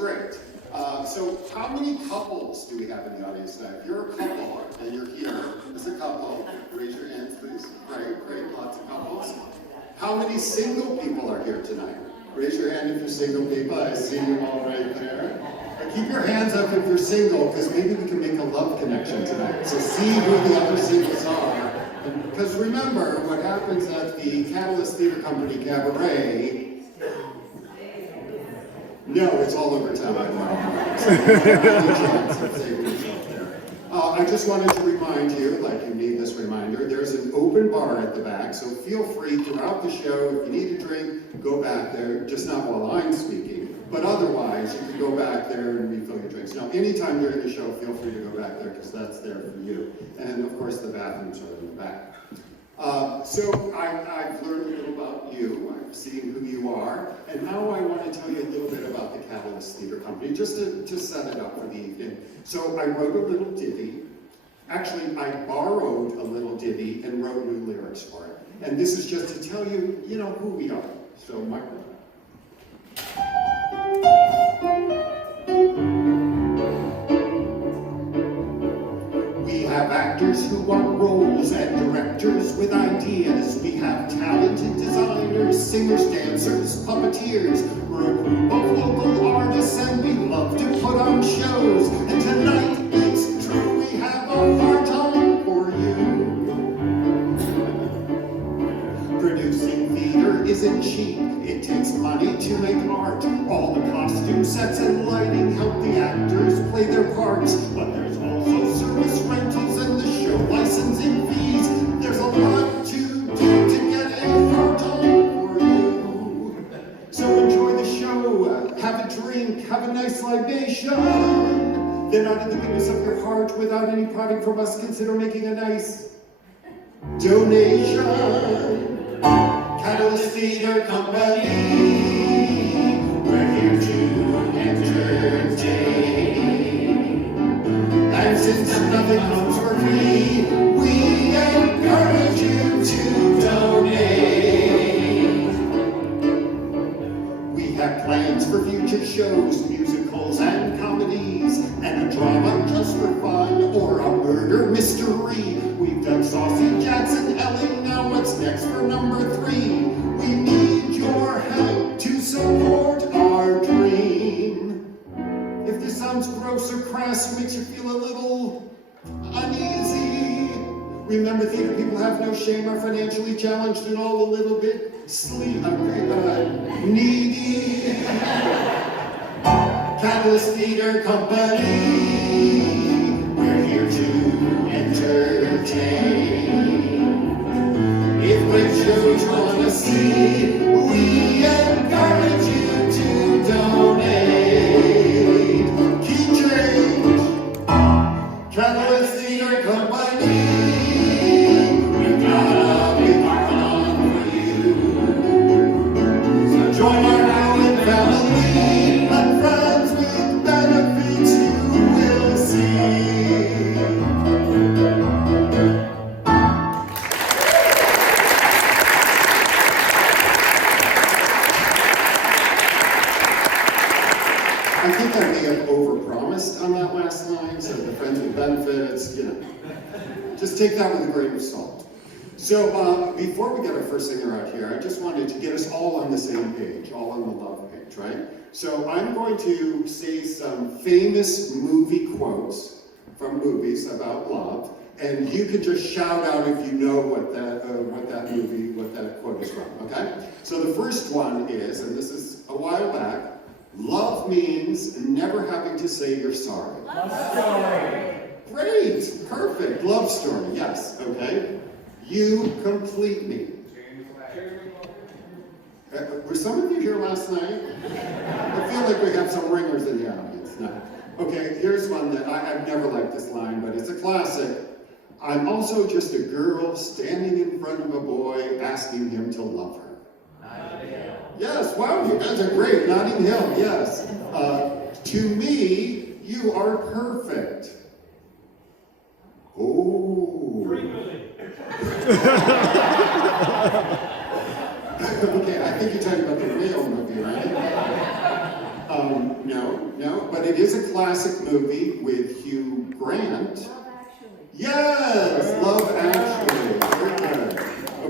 great. So how many couples do we have in the audience tonight? If you're a couple and you're here as a couple, raise your hands, please. Great, lots of couples. How many single people are here tonight? Raise your hand if you're single people. I see you all right there. And keep your hands up if you're single, because maybe we can make a love connection tonight. So see who the other singles are. Because remember, what happens at the Catalyst Theater Company Cabaret, no, it's all over town. I just wanted to remind you, like you need this reminder, there's an open bar at the back, so feel free throughout the show, if you need a drink, go back there, just not while I'm speaking, but otherwise, you can go back there and refill your drinks. Now, anytime during the show, feel free to go back there, because that's there for you. And of course, the bathrooms are in the back. So I've learned a little about you, I've seen who you are, and now I want to tell you a little bit about the Catalyst Theater Company, just to set it up for the evening. So I wrote a little ditty. Actually, I borrowed a little ditty and wrote new lyrics for it. And this is just to tell you, who we are. So, Michael. We have actors who want roles and directors with ideas. We have talented designers, singers, dancers, puppeteers. We're a group of local artists and we love to put on shows. And tonight, it's true, we have a hard time for you. Producing theater isn't cheap. It takes money to make art. All the costume sets and lighting help the actors play their parts. But there's also service rentals and the show licensing fees. There's a lot to do to get a hard time for you. So enjoy the show, have a drink, have a nice libation. Then out of the goodness of your heart, without any product from us, consider making a nice donation. Catalyst Theater Company, we're here to entertain. And since nothing comes for free, we encourage you to donate. We have plans for future shows, musicals and comedies, and a drama just for fun, or a murder mystery. We've done Saucy Jackson, Elling, now what's next for number 3? We need your help to support our dream. If this sounds gross or crass, makes you feel a little uneasy, remember theater people have no shame, are financially challenged and all a little bit needy. Catalyst Theater Company, we're here to entertain. If great shows you want to see, we encourage you to donate. Key change, Catalyst Theater Company, we've got a big fun for you. So join our Howland family and friends with benefits you will see. I think I may have overpromised on that last line, so the friends with benefits, just take that with a grain of salt. So before we get our first singer out here, I just wanted to get us all on the same page, all on the love page, right? So I'm going to say some famous movie quotes from movies about love, and you can just shout out if you know what that quote is from, okay? So the first one is, and this is a while back, love means never having to say you're sorry. Love story. Great, perfect, love story, yes, okay. You complete me. Were some of you here last night? I feel like we have some ringers in the audience. No. Okay, here's one that I've never liked this line, but it's a classic. I'm also just a girl standing in front of a boy asking him to love her. Yes, wow, you guys are great. Notting Hill, yes. To me, you are perfect. Oh. Okay, I think you're talking about the real movie, right? No, is a classic movie with Hugh Grant. Love Actually. Yes, Love Actually. Very good.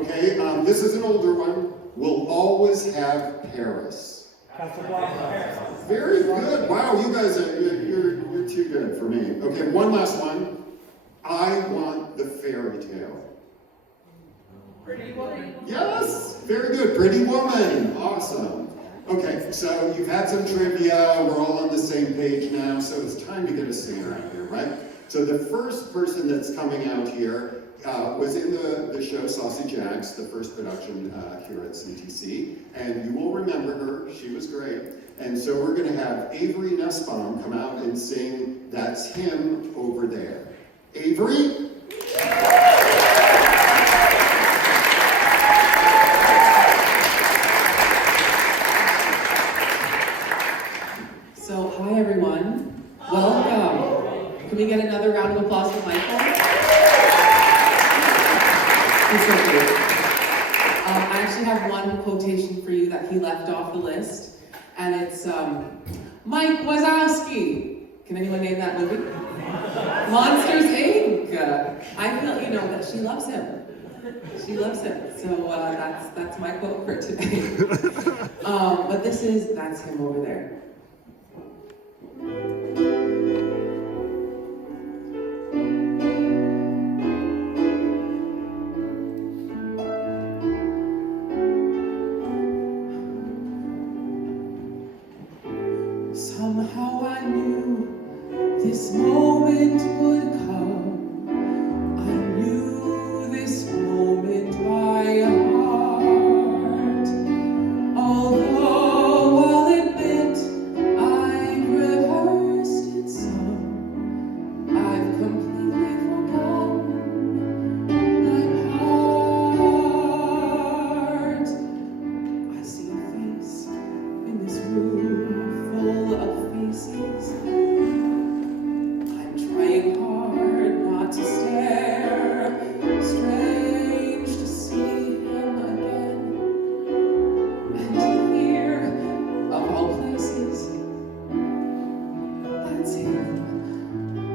Okay, this is an older one. We'll Always Have Paris. Casablanca. Very good. Wow, you guys you're too good for me. Okay, one last one. I Want the Fairy Tale. Pretty Woman. Yes, very good. Pretty Woman. Awesome. Okay, so you've had some trivia. We're all on the same page now, so it's time to get a singer out here, right? So the first person that's coming out here was in the show Saucy Jacks, the first production here at CTC, and you will remember her. She was great. And so we're going to have Avery Nussbaum come out and sing That's Him Over There. Avery? So, hi everyone. Welcome. Can we get another round of applause for Michael? He's so great. I actually have one quotation for you that he left off the list, and it's Mike Wazowski. Can anyone name that movie? Monsters, Inc. I feel, that she loves him. She loves him. So that's my quote for today. But that's him over there. Somehow I knew this moment would come. I knew this moment by heart. Although I'll admit I've rehearsed it some, I've completely forgotten my part. I see a face in this room full of faces. I'm trying hard not to stare. Strange to see him again. And here, of all places, that's him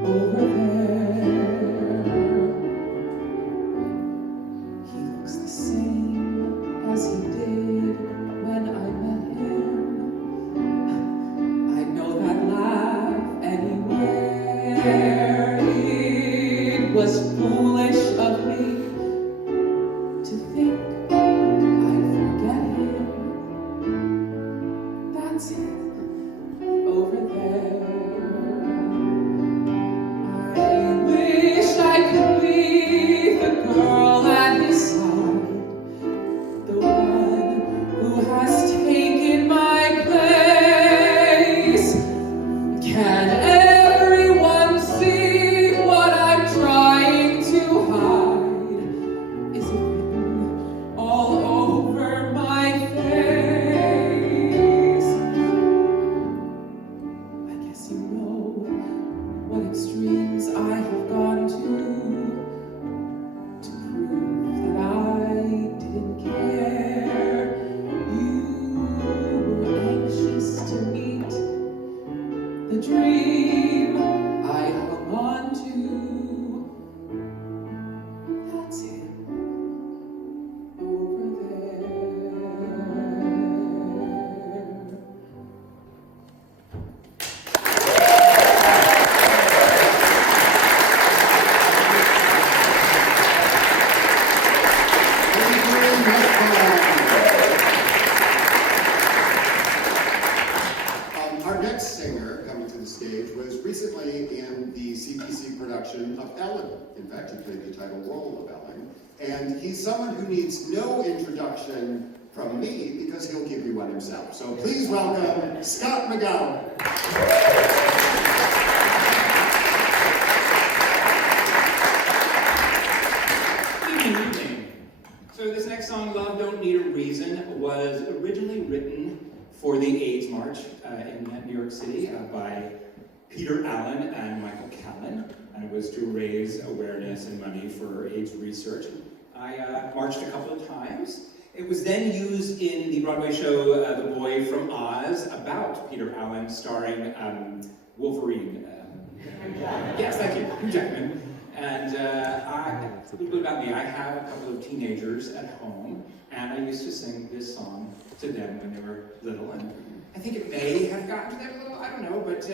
over there. He looks the same as he did when I met him. I know that laugh anywhere. It was foolish of me to think I'd forget him. That's him over there. I wish I could be the girl at his side, the one who has taken my place. Can everyone see what I'm trying to hide? Is it written all over my face? I guess you know what extremes I have gone to prove that I didn't care. You were anxious to meet the dream I hung on to. That's him over there. Our next singer coming to the stage was recently in the CTC production of Ellen. In fact, he played the title role of Ellen. And he's someone who needs no introduction from me because he'll give you one himself. So please welcome Scott McGowan. Evening, evening. So this next song, Love Don't Need a Reason, was originally written for the AIDS March in New York City by Peter Allen and Michael Callan, and it was to raise awareness and money for AIDS research. I marched a couple of times. It was then used in the Broadway show The Boy from Oz, about Peter Allen, starring Wolverine. Yes, thank you, Hugh Jackman. And a little bit about me, I have a couple of teenagers at home, and I used to sing this song to them when they were little, and I think it may have gotten to them a little, I don't know, but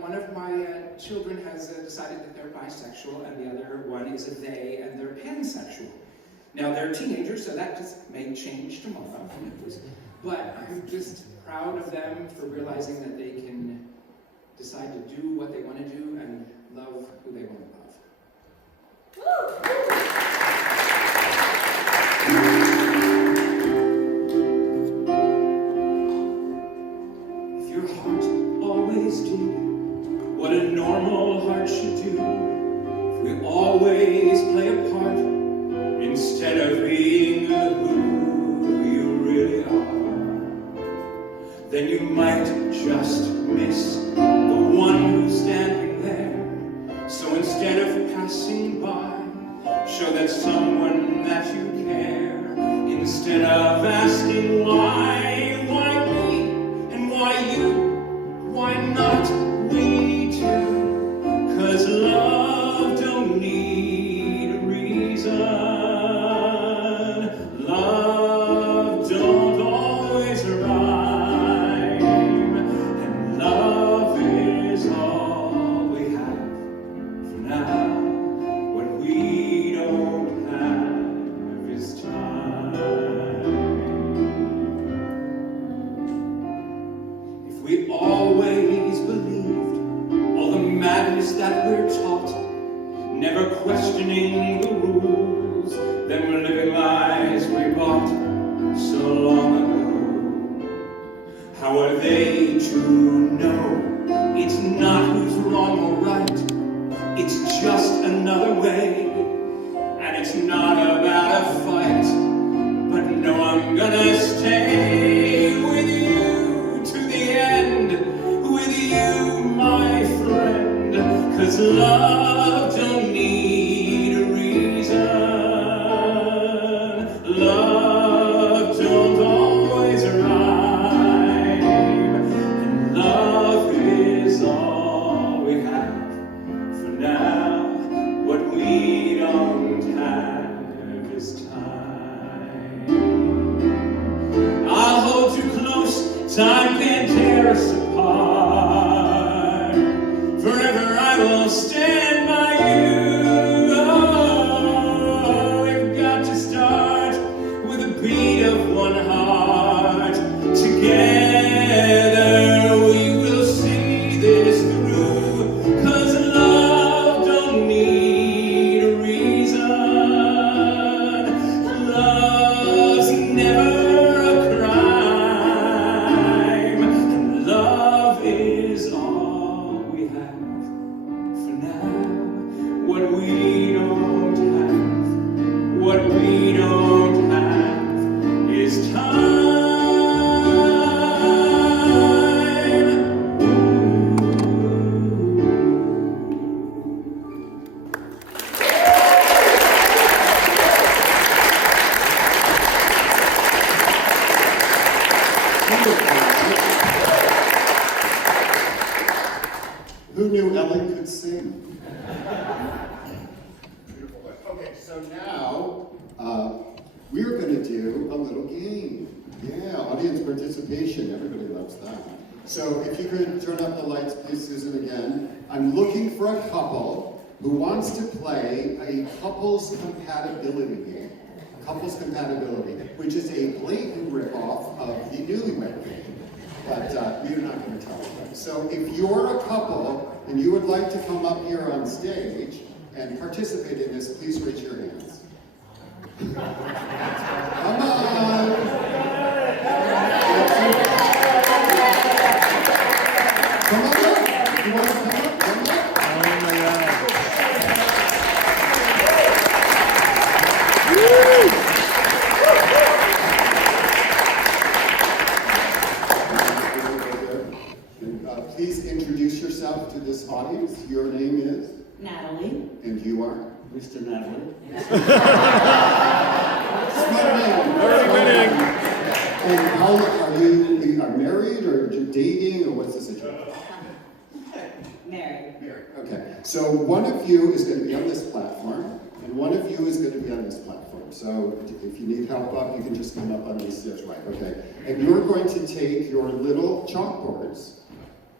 one of my children has decided that they're bisexual, and the other one is a they, and they're pansexual. Now, they're teenagers, so that just may change tomorrow, but I'm just proud of them for realizing that they can decide to do what they want to do and love who they want to love. If your heart always did what a normal heart should do, if we always play a part instead of being who you really are, then you might just miss the one who's standing there. So instead of passing by, show that someone that you care. Instead of asking why me, and why you, why not we too? 'Cause love don't need a reason. Love don't always rhyme, and love is all we have for now. What we don't have is time. If we always believed all the madness that we're taught, never questioning the rules, then we're living lives we bought so long ago. How are they to know it's not who's wrong or right? It's just another way, and it's not about a fight. But no, I'm gonna stay with you to the end, with you, my friend. 'Cause love don't need a reason. Love don't always rhyme, and love is all we have for now. What we don't have is time. I'll hold you close, time can't tear us apart. Forever I will stand by you. Oh, we've got to start with a beat of one heart. Together we will see this through. 'Cause love don't need a reason. Love's never a crime. And love is all we have for now. What we don't have, what we don't have is time. Who knew Ellen could sing? Beautiful. Okay, so now we're going to do a little game. Yeah, audience participation. Everybody loves that. So if you could turn up the lights, please, Susan, again. I'm looking for a couple who wants to play a couples compatibility game. Couples compatibility, which is a blatant ripoff of the Newlywed Game. But we're not going to tell them. So if you're a couple and you would like to come up here on stage and participate in this, please raise your hands. Come on! Come on up! You want to come up? Come up! Oh my God. Please introduce yourself to this audience. Your name is? Natalie. And you are? Mr. Natalie. Smart man. Already winning. And how are you married or dating or what's the situation? Mary. Okay, so one of you is going to be on this platform, and one of you is going to be on this platform. So if you need help up, you can just come up on these stairs, right? Okay, and you're going to take your little chalkboards,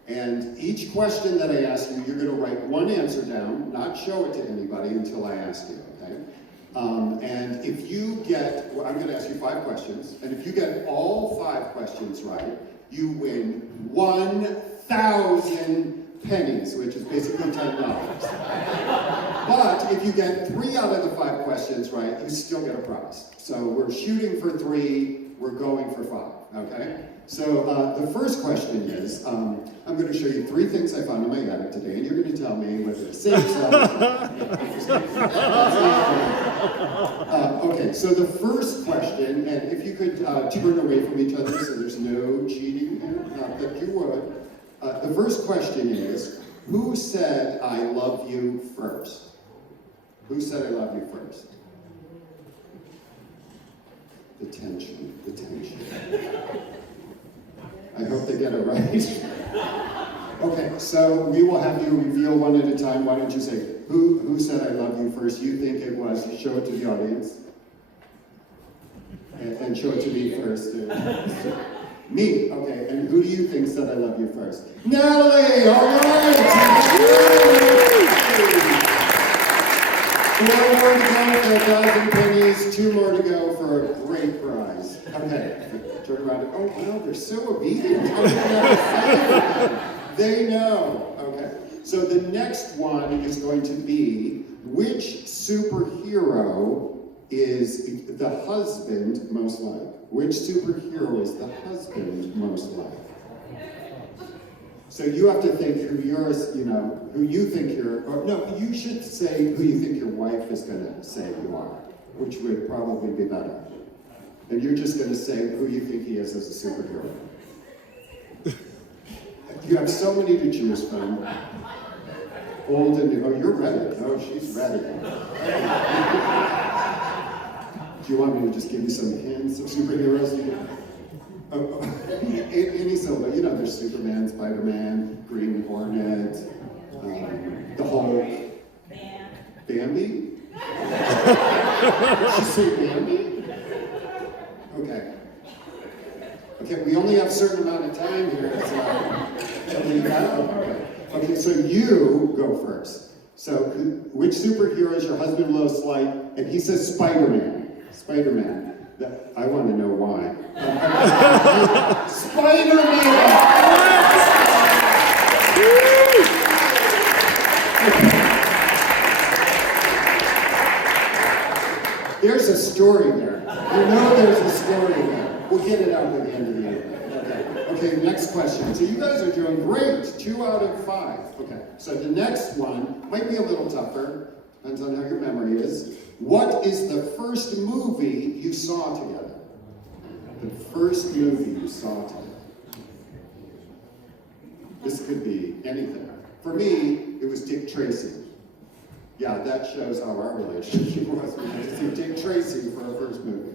and each question that I ask you, you're going to write one answer down, not show it to anybody until I ask you, okay? And if you get, well, I'm going to ask you 5 questions, and if you get all 5 questions right, you win 1,000 pennies, which is basically $10. But if you get 3 out of the 5 questions right, you still get a prize. So we're shooting for 3, we're going for 5, okay? So the first question is, I'm going to show you 3 things I found in my attic today, and you're going to tell me whether the same okay, so the first question, and if you could turn away from each other so there's no cheating here, not that you would. The first question is, who said I love you first? Who said I love you first? The tension. I hope they get it right. Okay, so we will have you reveal one at a time. Why don't you say, who said I love you first? You think it was, show it to the audience. And show it to me first. Me, okay, and who do you think said I love you first? Natalie, all right! 4 more to go for 1,000 pennies, 2 more to go for a great prize. Okay, turn around and, oh wow, they're so obedient. They know. Okay, so the next one is going to be, which superhero is the husband most like? Which superhero is the husband most like? So you have to think who yours, who you think or no, you should say who you think your wife is going to say you are, which would probably be better. And you're just going to say who you think he is as a superhero. You have so many to choose from. Old and new. Oh, you're ready. Oh, she's ready. Do you want me to just give you some hints of superheroes? Oh, any solo. There's Superman, Spider-Man, Green Hornet, the Hulk. Bambi? Did she say Bambi? Okay. Okay, we only have a certain amount of time here. Okay, so you go first. So, which superhero is your husband most like? And he says Spider-Man. Spider-Man. I want to know why. Spider-Man! There's a story there. There's a story there. We'll get it out at the end of the year. Okay, next question. So you guys are doing great. 2 out of 5. Okay, so the next one might be a little tougher. Depends on how your memory is. What is the first movie you saw together? The first movie you saw together. This could be anything. For me, it was Dick Tracy. Yeah, that shows how our relationship was. We went to see Dick Tracy for our first movie.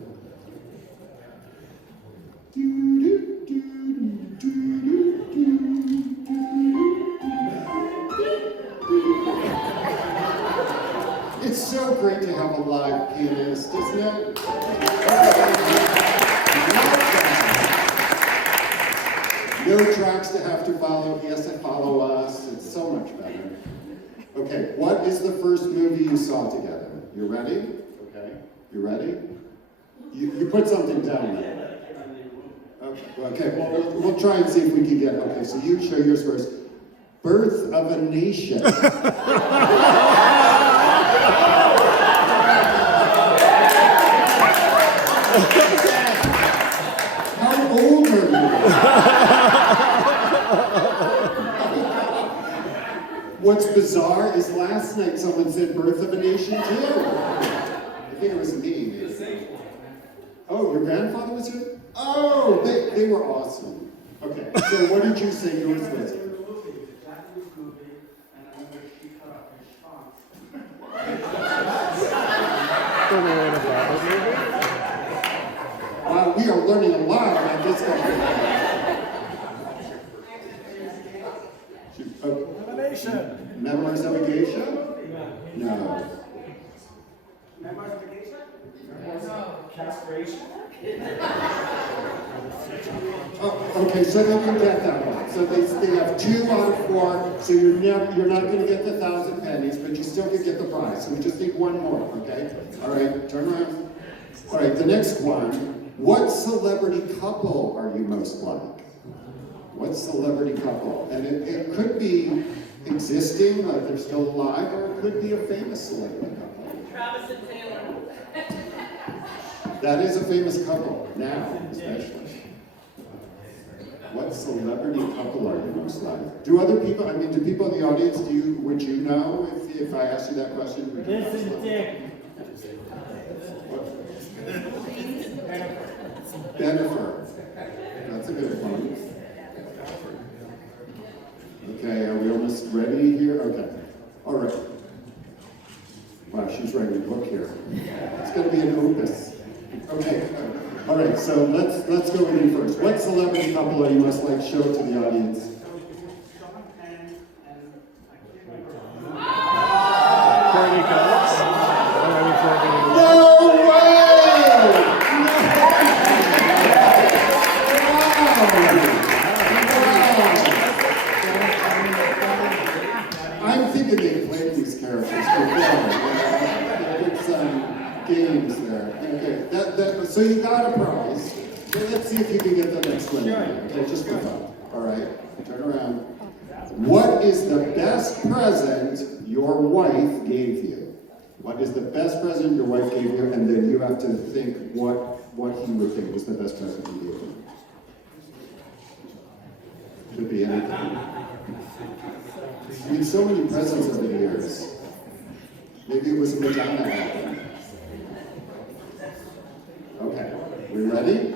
It's so great to have a live pianist, isn't it? No tracks to have to follow, he has to follow us. It's so much better. Okay, what is the first movie you saw together? You ready? Okay, you ready? You put something down there. Okay, well, we'll try and see if we can get, okay, so you show yours first. Birth of a Nation. How old are you? What's bizarre is last night someone said Birth of a Nation too. I think it was me. Oh, your grandfather was here? Oh, they were awesome. Okay, so what did you say yours was? Wow, we are learning a lot Memoirs of a Geisha? No. Castration? Oh, okay, so they can get that one. So they have 2 out of 4, so you're not gonna get the 1,000 pennies, but you still can get the prize. So we just need one more, okay? All right, turn around. All right, the next one. What celebrity couple are you most like? What celebrity couple? And it could be existing, like they're still alive, or it could be a famous celebrity couple. Travis and Taylor. That is a famous couple, now especially. What celebrity couple are you most like? Do other people, I mean, do people in the audience, would you know if I asked you that question? Would you know? This is Dick. Jennifer. That's a good one. Okay, are we almost ready here? Okay. All right. Wow, she's writing a book here. It's going to be an opus. Okay. All right, so let's go with you first. What celebrity couple are you most like? Show it to the audience. Courtney Cox. No way! Wow! I'm thinking they played these characters before. It's games there. Okay, so you got a prize. So let's see if you can get the next one. Okay, just for fun. All right, turn around. What is the best present your wife gave you? What is the best present your wife gave you? And then you have to think what he would think was the best present he gave you. Could be anything. I mean, so many presents over the years. Maybe it was a Madonna album. Okay, we ready?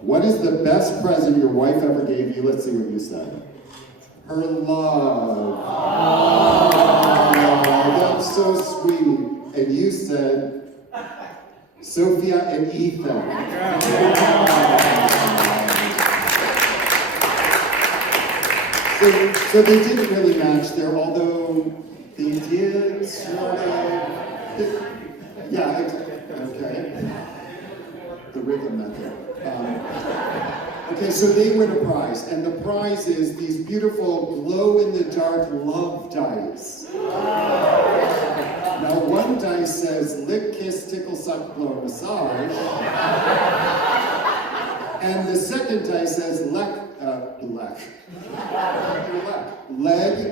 What is the best present your wife ever gave you? Let's see what you said. Her love. Oh, that's so sweet. And you said, Sophia and Ethan. So they didn't really match there, although they did sort of. Yeah, okay. The rhythm method. Okay, so they win a prize, and the prize is these beautiful glow-in-the-dark love dice. Now, one dice says lick, kiss, tickle, suck, blow, massage. And the second dice says leg,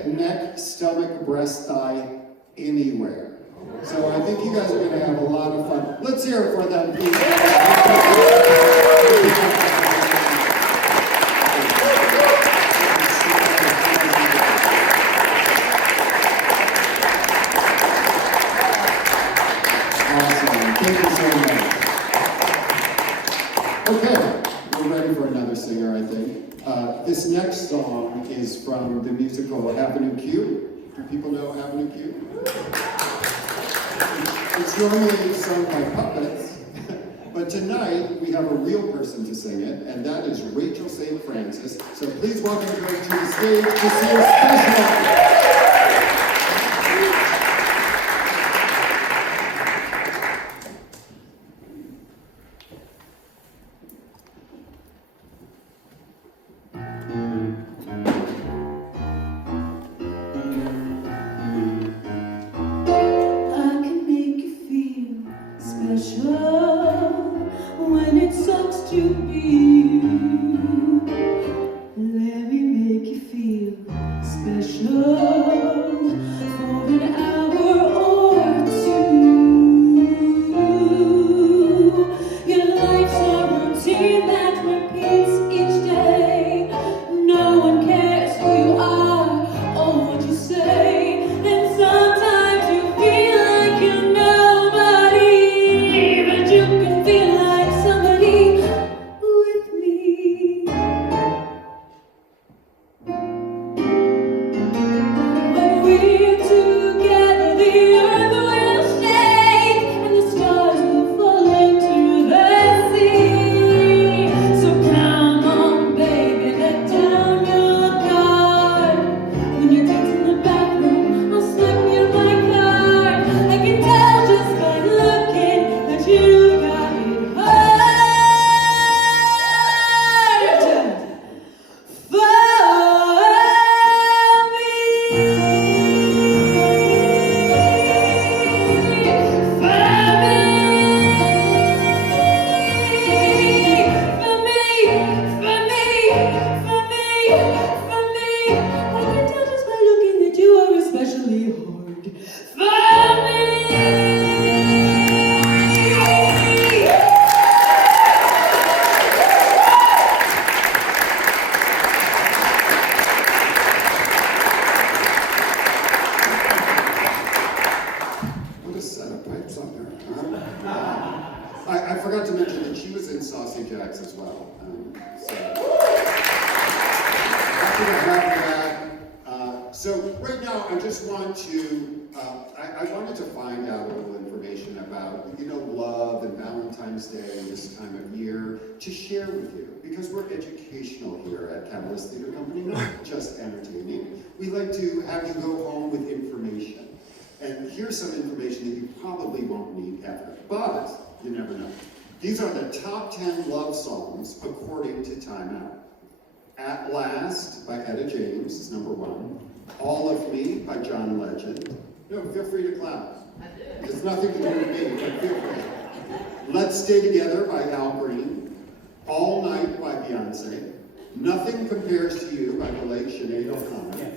neck, stomach, breast, thigh, anywhere. So I think you guys are going to have a lot of fun. Let's hear it for them, please. Awesome. Thank you so much. Okay, we're ready for another singer, I think. This next song is from the musical Avenue Q. Do people know Avenue Q? It's normally sung by puppets, but tonight we have a real person to sing it, and that is Rachel St. Francis. So please welcome her to the stage to sing a special. When it sucks to be you, let me make you feel special. for me. I can tell just by looking that you are especially hard for me. What a set of pipes up there, huh? I forgot to mention that she was in Saucy Jacks as well. So happy to have her back. So right now, I just want to, I wanted to find out a little information about, love and Valentine's Day this time of year to share with you, because we're educational here at Cabaret Theater Company, not just entertaining. We like to have you go home with information. And here's some information that you probably won't need ever, but you never know. These are the top 10 love songs according to Time Out. At Last by Etta James is number 1. All of Me by John Legend. No, feel free to clap. It's nothing to do with me, but feel free. Let's Stay Together by Al Green. All Night by Beyonce. Nothing Compares to You by the late Sinead O'Connor.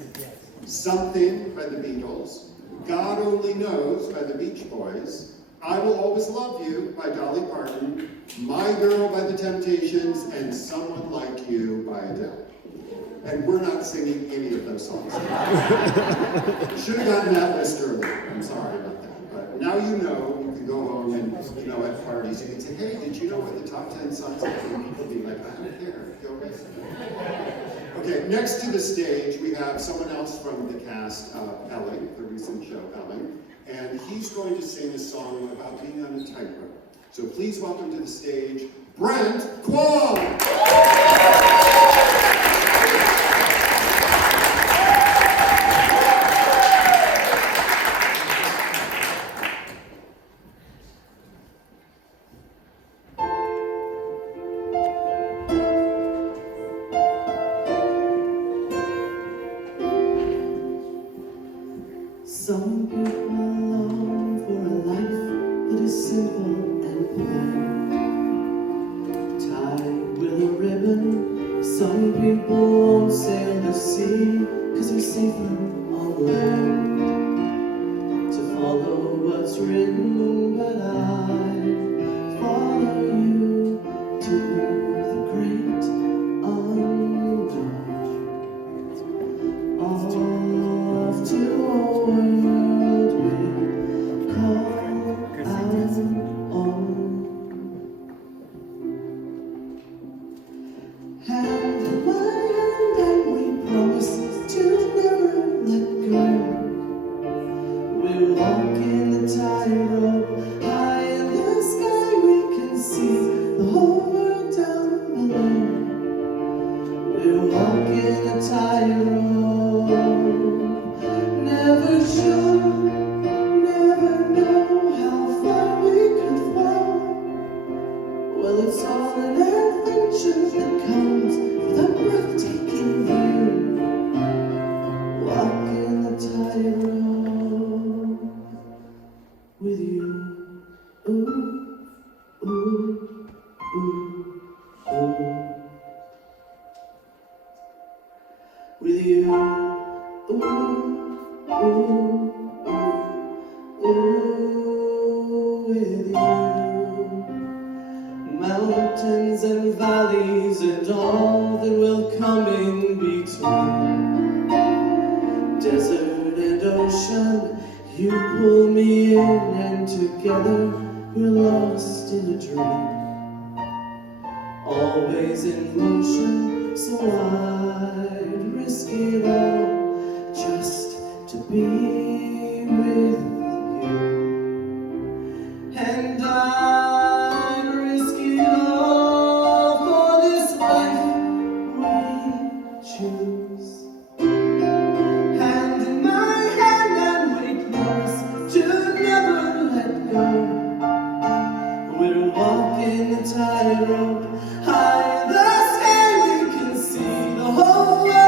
Something by the Beatles. God Only Knows by the Beach Boys. I Will Always Love You by Dolly Parton. My Girl by the Temptations, and Someone Like You by Adele. And we're not singing any of those songs. Should have gotten that list earlier. I'm sorry about that. But now you know, you can go home and, at parties, you can say, hey, did you know what the top 10 songs are? And people be like, I don't care. Go listen. Okay, next to the stage, we have someone else from the cast of Ellie, the recent show Ellie, and he's going to sing a song about being on a tightrope. So please welcome to the stage, Brent Kwong! Some people long for a life that is simple and plain, tied with a ribbon. Some people won't sail the sea, 'cause they're safer on land. To follow what's written, but I follow you to the great unknown. Off to a world we call our own. Hand in my hand, and we promise to never let go. We'll walk in the tightrope, high in the sky. We can see the whole world down below. We'll walk in the tightrope. Never sure, never know how far we could fall. Well, it's all an adventure that comes with a breathtaking view. Walking the tightrope with you. Ooh, ooh, ooh, ooh. With you. Ooh, ooh, ooh, ooh, with you. Mountains and valleys and all that will come in between. Desert and ocean, you pull me in, and together we're lost in a dream. Always in motion, so I'd risk it all just to be with you. And I'd risk it all for this life we choose. Hand in my hand, and we promise to never let go. We're walking the tightrope, high in the sky. We can see the whole world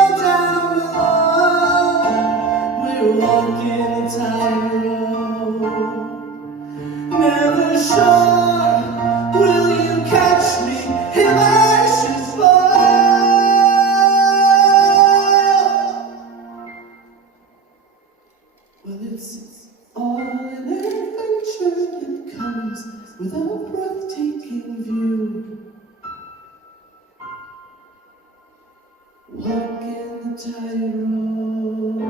the tightrope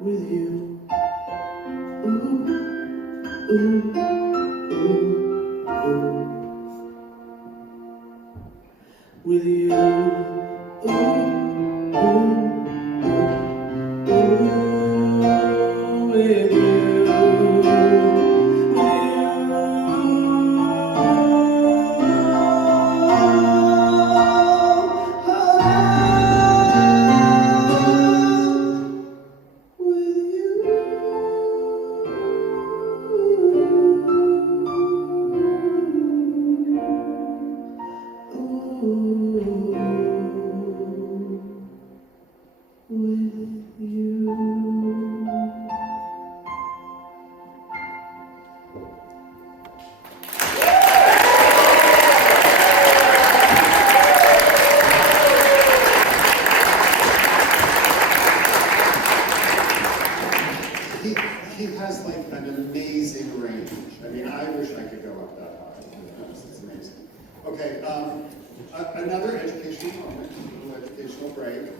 with you. Ooh, ooh, ooh, ooh. With you. Ooh, ooh, ooh, ooh. With you. He has like an amazing range. I mean, I wish I could go up that high. It's amazing. Okay, another educational moment, a little educational break.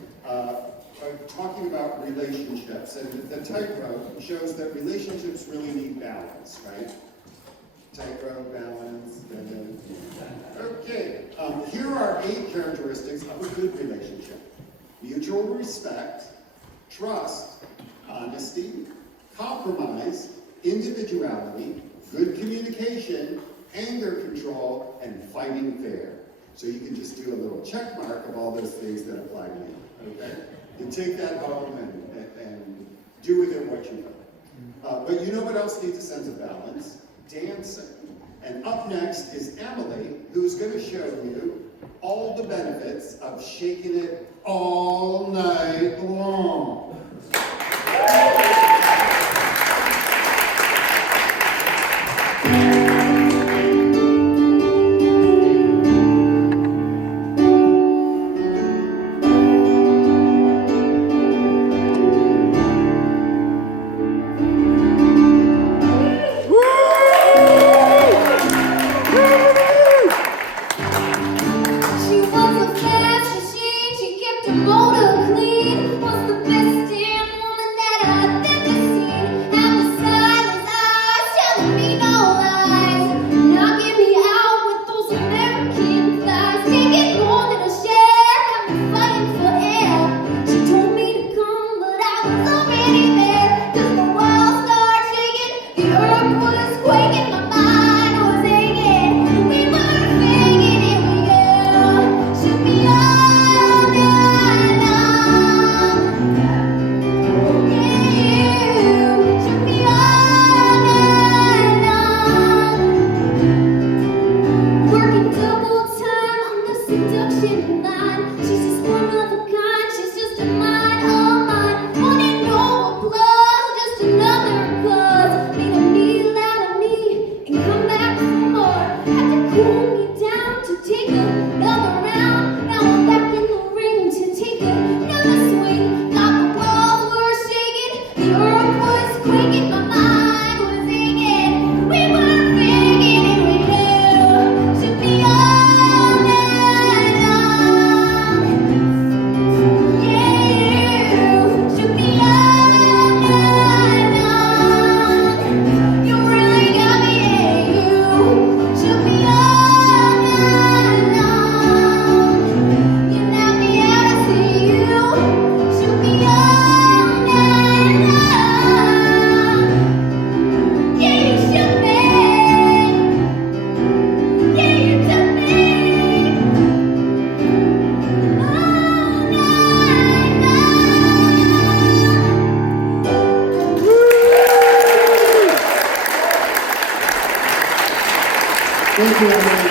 Talking about relationships, and the tightrope shows that relationships really need balance, right? Tightrope, balance, okay. Here are 8 characteristics of a good relationship. Mutual respect, trust, honesty, compromise, individuality, good communication, anger control, and fighting fair. So you can just do a little check mark of all those things that apply to you, okay? You take that home and do with it what you will. But you know what else needs a sense of balance? Dancing. And up next is Emily, who's going to show you all the benefits of shaking it all night long. She was a fast machine, she kept her motor clean. Was the best damn woman that I've ever seen. Had the silent eyes, telling me no lies. Knocking me out with those American thighs. Taking more than a share, had me fighting for air. She told me to come, but I was already there. 'Cause the world started shaking, the earth was quaking, my mind was aching. We were faking it, we shook me all night long. Yeah, you shook me all night long. Working double time on the seduction line. She's just one of a kind, she's just a mind of mine. Wanted no applause, just another buzz. Made a meal out of me and come back for more. Had to cool me down to take another round. Now I'm back in the ring to take another swing. Thought the walls were shaking, the earth was quaking, my mind was aching. We were faking it, we knew. Shook me all night long. Yeah, you shook me all night long. You really got me, yeah, you shook me all night long. You knocked me out, I see you shook me all night long. Yeah, you shook me. Yeah, you took me all night long. Thank you, Emily.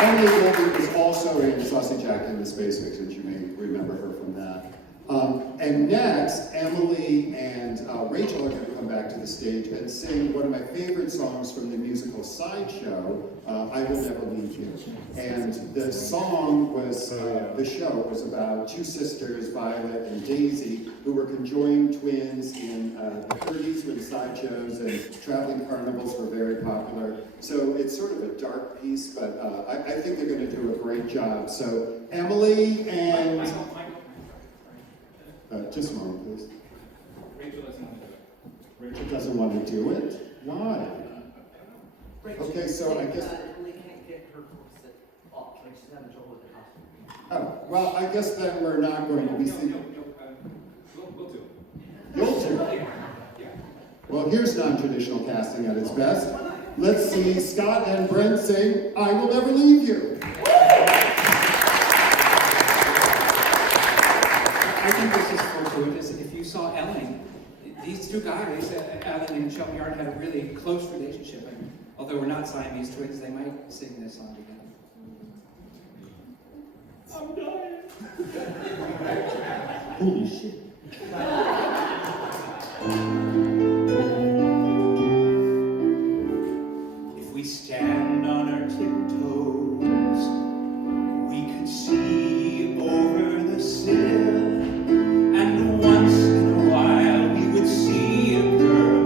Emily Goldman was also in Sausage Jack and the Space Vixens. You may remember her from that. And next, Emily and Rachel are going to come back to the stage and sing one of my favorite songs from the musical Sideshow, I Will Never Leave You. And the song was, the show was about two sisters, Violet and Daisy, who were conjoined twins in the 30s when sideshows and traveling carnivals were very popular. So it's sort of a dark piece, but I think they're going to do a great job. So Emily and... just a moment, please. Rachel doesn't want to do it. Rachel doesn't want to do it? Why? Okay, so I guess... Emily can't get her corset off, like she's having trouble with the costume. Oh, well, I guess then we're not going to be singing. We'll do it. You'll do it. Well, here's non-traditional casting at its best. Let's see Scott and Brent sing I Will Never Leave You. I think this is fortuitous. If you saw Ellen, these two guys, Ellen and Shelby Yard, had a really close relationship. And although we're not Siamese twins, they might sing this song together. I'm dying. Holy shit. If we stand on our tiptoes, we could see over the sill. And once in a while we would see a girl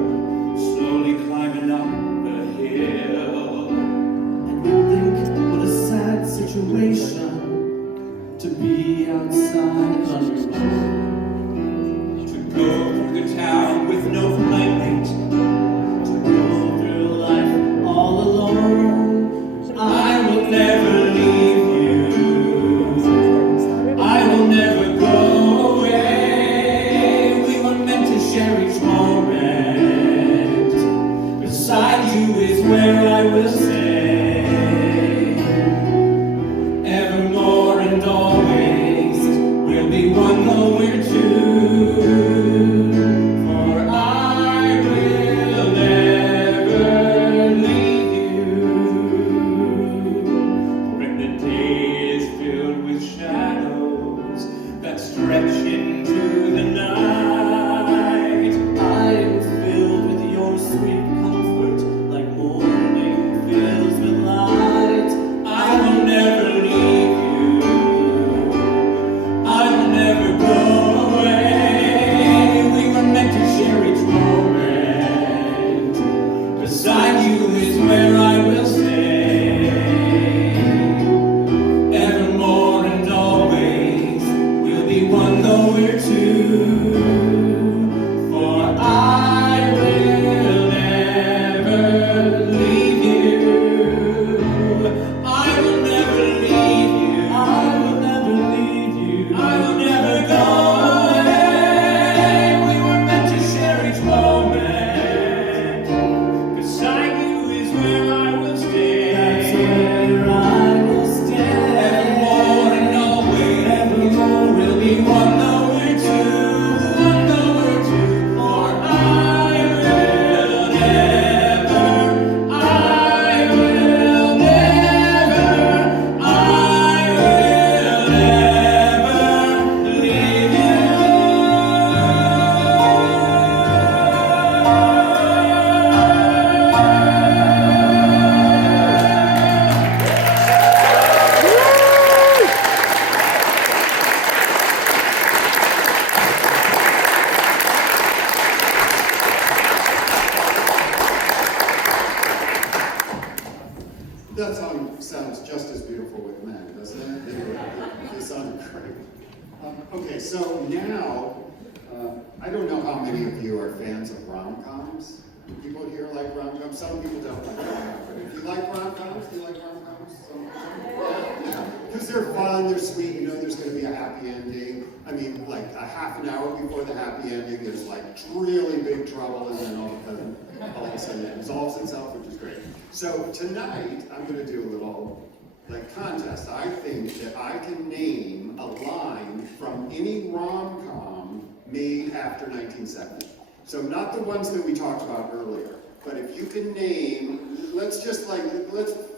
slowly climbing up the hill. And you think what a sad situation to be outside on your own. To go through the town with no playmate, To go through life all alone. I will never leave you. I will never go away. We were meant to share each moment. Beside you is where I will stay. Evermore and always, we'll be one though we're two. For I will never leave you. When the day is filled with shadows that stretch into the night, I am filled with your sweet comfort, like morning fills with light. I will never leave you. I will never go away. We were meant to share each moment. Beside you is where I will stay. Evermore and always, we'll be one though we're two. For I will never leave you. I will never leave you. I will never leave you. I will never go away. We were meant to share each moment. Beside you is where I will stay. That's where I will stay. Evermore and always, Evermore we'll be one though we're two. One though we're two. For I will never, I will never, I will never leave That song sounds just as beautiful with men, doesn't it? They sound great. Okay, so now, I don't know how many of you are fans of rom-coms. Do people here like rom-coms? Some people don't like rom-coms. But if you like rom-coms, do you like rom-coms? Yeah. Because they're fun, they're sweet, you know there's going to be a happy ending. I mean, like a half an hour before the happy ending, there's like really big trouble, and then all of a sudden it resolves itself, which is great. So tonight, I'm going to do a little like contest. I think that I can name a line from any rom-com made after 1970. So not the ones that we talked about earlier, but if you can name, let's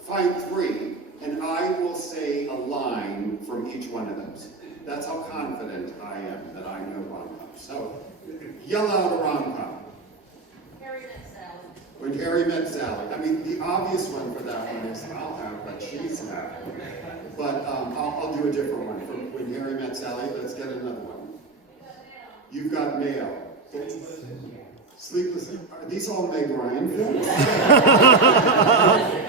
find three, and I will say a line from each one of those. That's how confident I am that I know rom-coms. So, yell out a rom-com. Harry Met Sally. When Harry Met Sally. I mean, the obvious one for that one is I'll have what she's having. But I'll do a different one. For When Harry Met Sally, let's get another one. You've Got Mail. Sleepless. Are these all Meg Ryan films?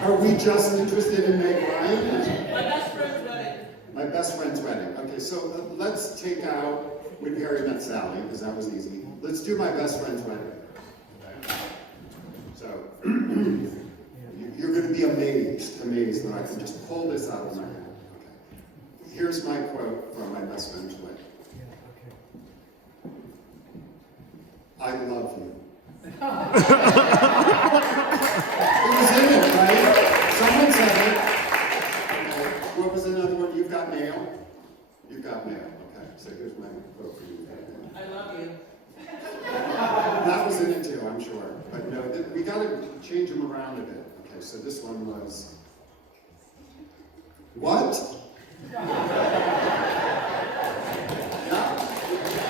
Are we just interested in Meg Ryan? My best friend's wedding. My Best Friend's Wedding. Okay, so let's take out When Harry Met Sally, because that was easy. Let's do My Best Friend's Wedding. So, you're going to be amazed that I can just pull this out of my head. Okay. Here's my quote from My Best Friend's Wedding. I love you. It was in it, right? Someone said it. Okay. What was another one? You've Got Mail? You've Got Mail. Okay, so here's my quote for you. I love you. That was in it too, I'm sure. But no, we got to change them around a bit. Okay, so this one was. What? Yeah.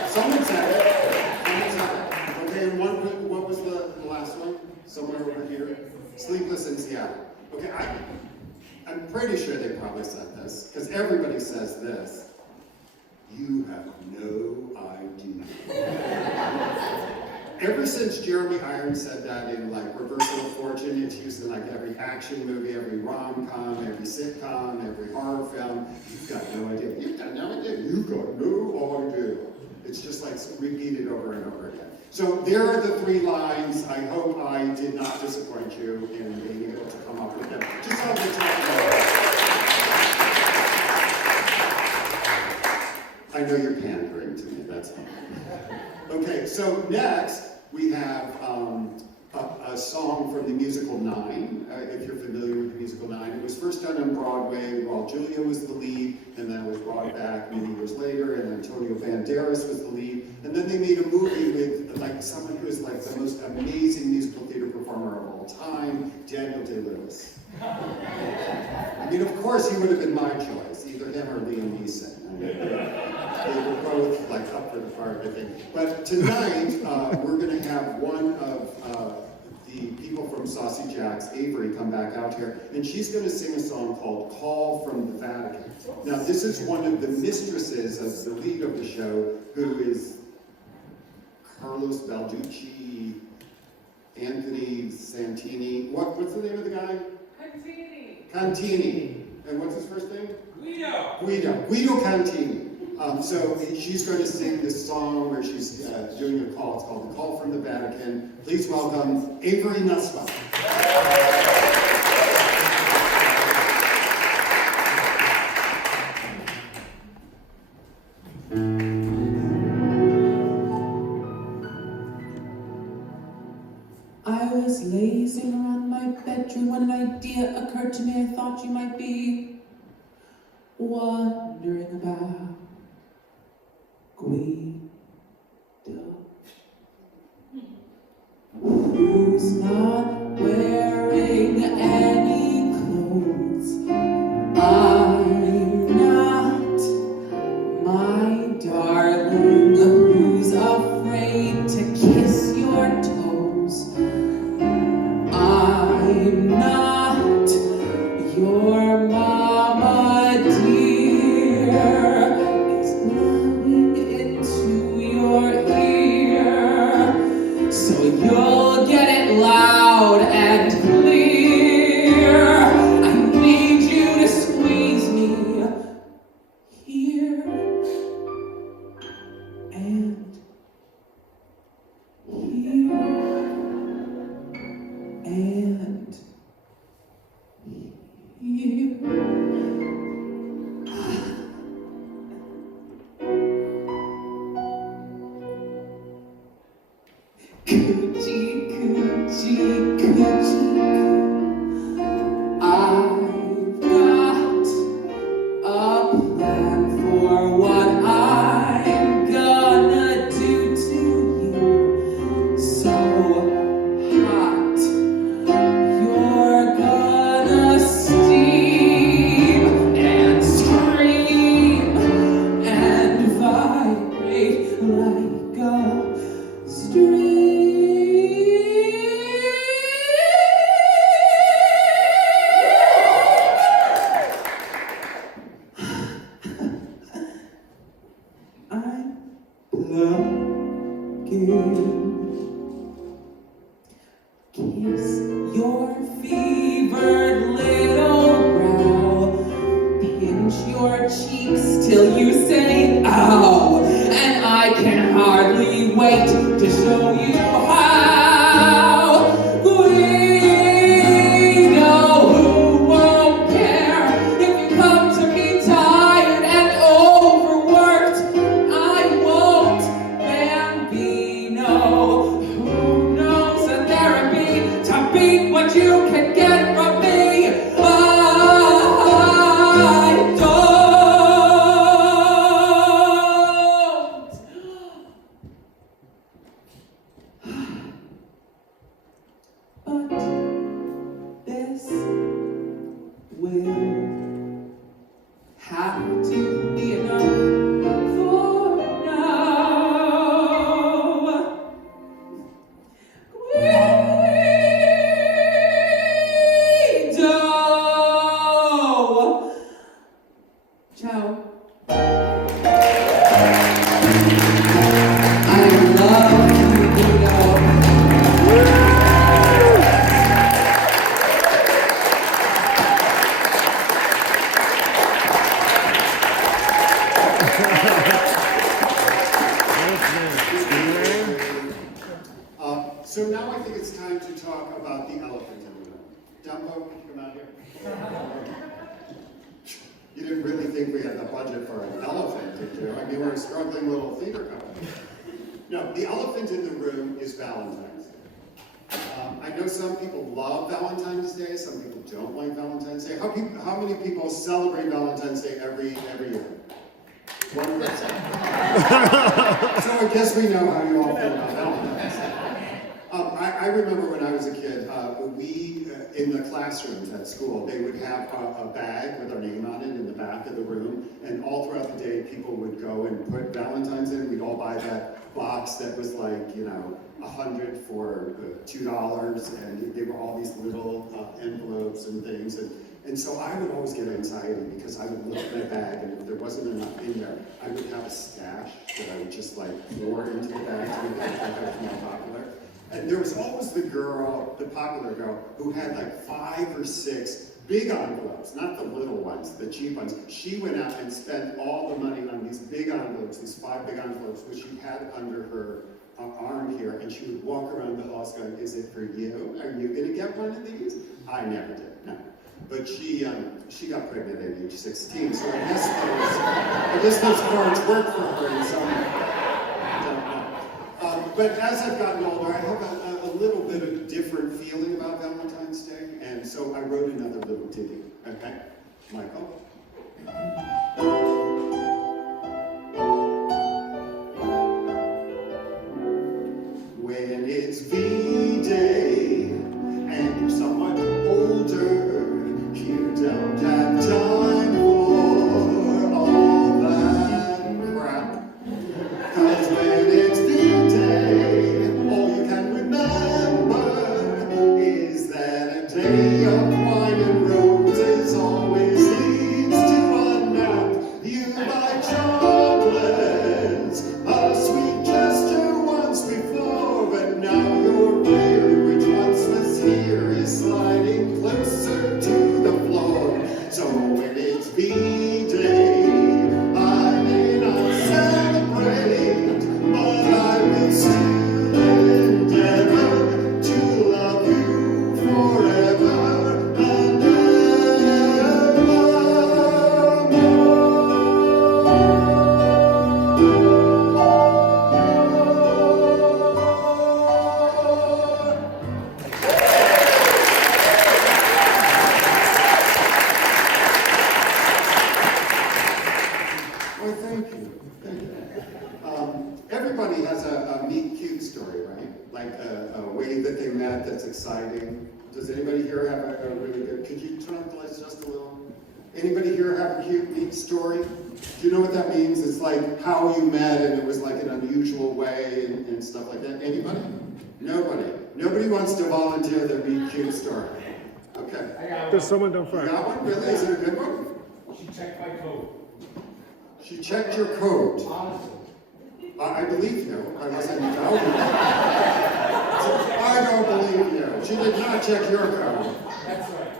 Someone said it. Someone said it. Okay, and what was the last one? Somewhere over here? Sleepless in Seattle. Okay, I'm pretty sure they probably said this, because everybody says this. You have no idea. Ever since Jeremy Irons said that in like Reversal of Fortune, it's used in like every action movie, every rom-com, every sitcom, every horror film. You've got no idea. You've got no idea. You've got no idea. It's just like repeated over and over again. So there are the three lines. I hope I did not disappoint you in being able to come up with them. Just on the top level. I know you're pandering to me, that's fine. Okay, so next we have a song from the musical Nine, if you're familiar with the musical Nine. It was first done on Broadway while Julia was the lead, and then it was brought back many years later, and Antonio Banderas was the lead. And then they made a movie with like someone who is like the most amazing musical theater performer of all time, Daniel Day-Lewis. I mean, of course, he would have been my choice, either him or Liam Neeson. I mean, they were both like up for the part, I think. But tonight, we're going to have one of the people from Saucy Jack's, Avery, come back out here, and she's going to sing a song called Call from the Vatican. Now, this is one of the mistresses of the lead of the show, who is Carlos Balducci, Anthony Santini. What's the name of the guy? Cantini. And what's his first name? Guido Cantini. So she's going to sing this song where she's doing a call. It's called The Call from the Vatican. Please welcome Avery Nussbaum. I was lazing around my bedroom when an idea occurred to me. I thought you might be wondering about Guido. Who's not wearing any clothes? I'm not, my darling. Who's afraid to kiss your toes? I'm not your mama, dear. It's blowing into your ear, so you'll get it loud and clear. I need you to squeeze me here and here and here. Coochie, coochie, coochie. I've got a plan for what I'm gonna do to you. So hot, you're gonna steam and scream Kiss your fevered little brow, pinch your cheeks till you say ow, and I can hardly wait to show you how. Guido, who won't care if you come to me tired and overworked? I won't, Bambino. Who knows a therapy to beat what you can get from me? I don't. But this will have to be enough for now. Guido! Ciao. I love you, Guido. So now I think it's time to talk about the elephant in the room. Dumbo, could you come out here? You didn't really think we had the budget for an elephant, did you? I mean, we're a struggling little theater company. No, the elephant in the room is Valentine's Day. I know some people love Valentine's Day, some people don't like Valentine's Day. How many people celebrate Valentine's Day every year? 1%. So I guess we know how you all feel about Valentine's Day. I remember when I was a kid, we, in the classrooms at school, they would have a bag with our name on it in the back of the room, and all throughout the day, people would go and put Valentine's in. We'd all buy that box that was like, $100 for $2, and they were all these little envelopes and things. And so I would always get anxiety because I would look at my bag, and if there wasn't enough in there, I would have a stash that I would just like pour into the bag to make it more popular. And there was always the popular girl, who had like 5 or 6 big envelopes, not the little ones, the cheap ones. She went out and spent all the money on these big envelopes, these 5 big envelopes, which she had under her arm here, and she would walk around the halls going, "Is it for you? Are you gonna get one of these?" I never did, no. But she got pregnant at age 16, so I guess those cards worked for her in some way. But as I've gotten older, I have a little bit of a different feeling about Valentine's Day, and so I wrote another little ditty, okay? Michael? When it's V-Day, and you're so much older, you don't have time for all that crap. 'Cause when it's V-Day, all you can remember is that a day of wine and roses always leads to a nap. You buy chocolates, a sweet gesture once before, but now your beer, which once was here, is sliding closer to the floor. So when it's V-Day, I may not celebrate, but I will still endeavor to love you forever and Well, thank you. Thank you. Everybody has a meet cute story, right? Like a way that they met that's exciting. Does anybody here have a really good? Could you turn up the lights just a little? Anybody here have a cute meet story? Do you know what that means? It's like how you met, and it was like an unusual way and stuff like that. Anybody? Nobody. Nobody wants to volunteer their meet cute story. Okay. There's someone down You front. got one? Really? Is it a good one? She checked my code. She checked your code. Honestly. I believe you. I wasn't doubting. I don't believe you. She did not check your code. That's right.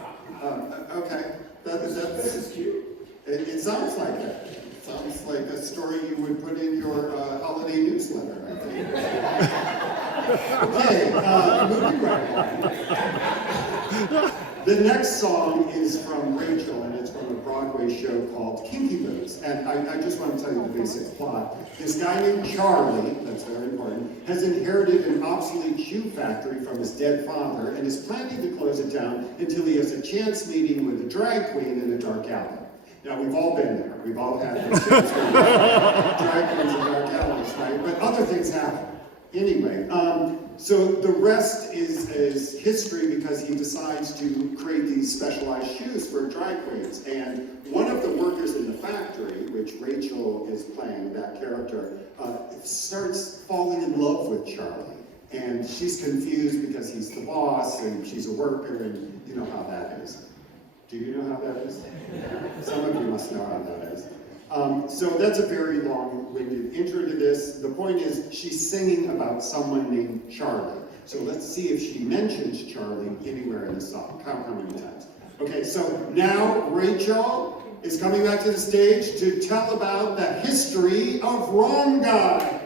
Okay. This is cute. It sounds like it. It sounds like a story you would put in your holiday newsletter, I think. Okay, moving right along. The next song is from Rachel, and it's from a Broadway show called Kinky Boots. And I just want to tell you the basic plot. This guy named Charlie, that's very important, has inherited an obsolete shoe factory from his dead father and is planning to close it down until he has a chance meeting with a drag queen in a dark alley. Now, we've all been there. We've all had those chance meetings. Drag queens in dark alleys, right? But other things happen. Anyway, so the rest is history because he decides to create these specialized shoes for drag queens. And one of the workers in the factory, which Rachel is playing, that character, starts falling in love with Charlie. And she's confused because he's the boss and she's a worker, and you know how that is. Do you know how that is? Some of you must know how that is. So that's a very long-winded intro to this. The point is, she's singing about someone named Charlie. So let's see if she mentions Charlie anywhere in the song. Count how many times. Okay, so now Rachel is coming back to the stage to tell about the history of Wrong Guy.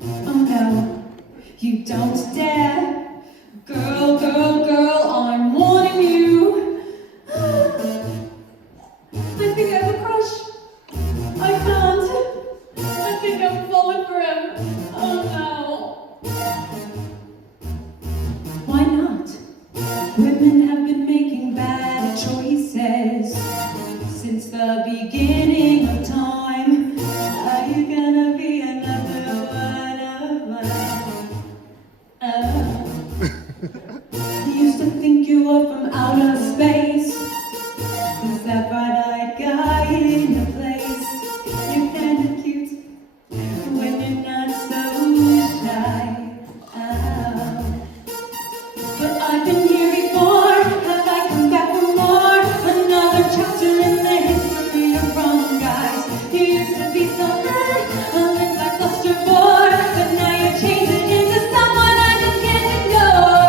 Oh no, you don't dare. Girl, girl, girl, I'm warning you. I think I have a crush. I can't. I think I'm falling for him. Oh no. Why not? Women have been making bad choices since the beginning of time. Are you gonna be another one of mine? Used to think you were from outer space. Who's that bright-eyed guy in your place? You're kinda cute when you're not so shy. But I've been here before. Have I come back for more? Another chapter in the history of wrong guys. You used to be so good, a little like Buster Boy, but now you're changing into someone I just can't ignore.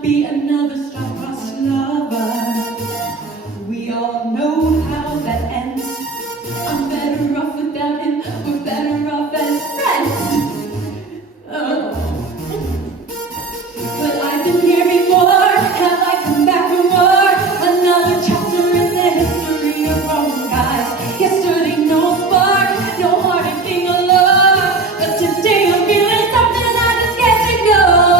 Be another star-crossed lover. We all know how that ends. I'm better off without him. We're better off as friends. Oh. But I've been here before. Have I come back for more? Another chapter in the history of wrong guys. Yesterday no spark, no heart and king of love. But today I'm feeling something I just can't ignore.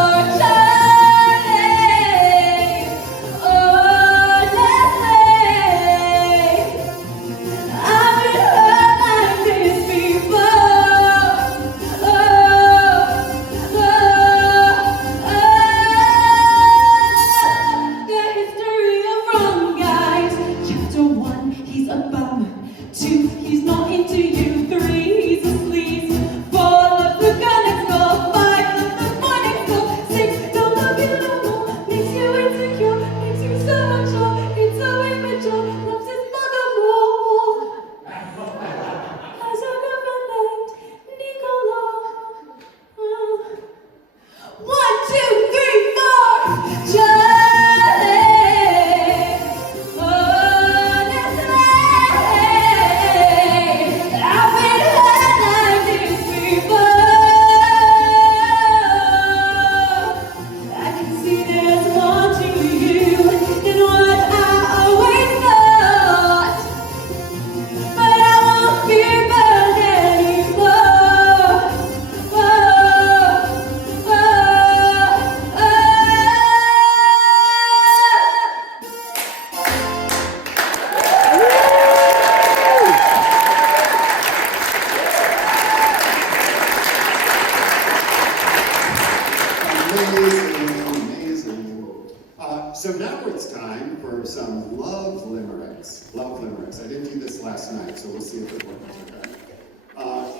limericks. Love limericks. I didn't do this last night, so we'll see if it works. Okay.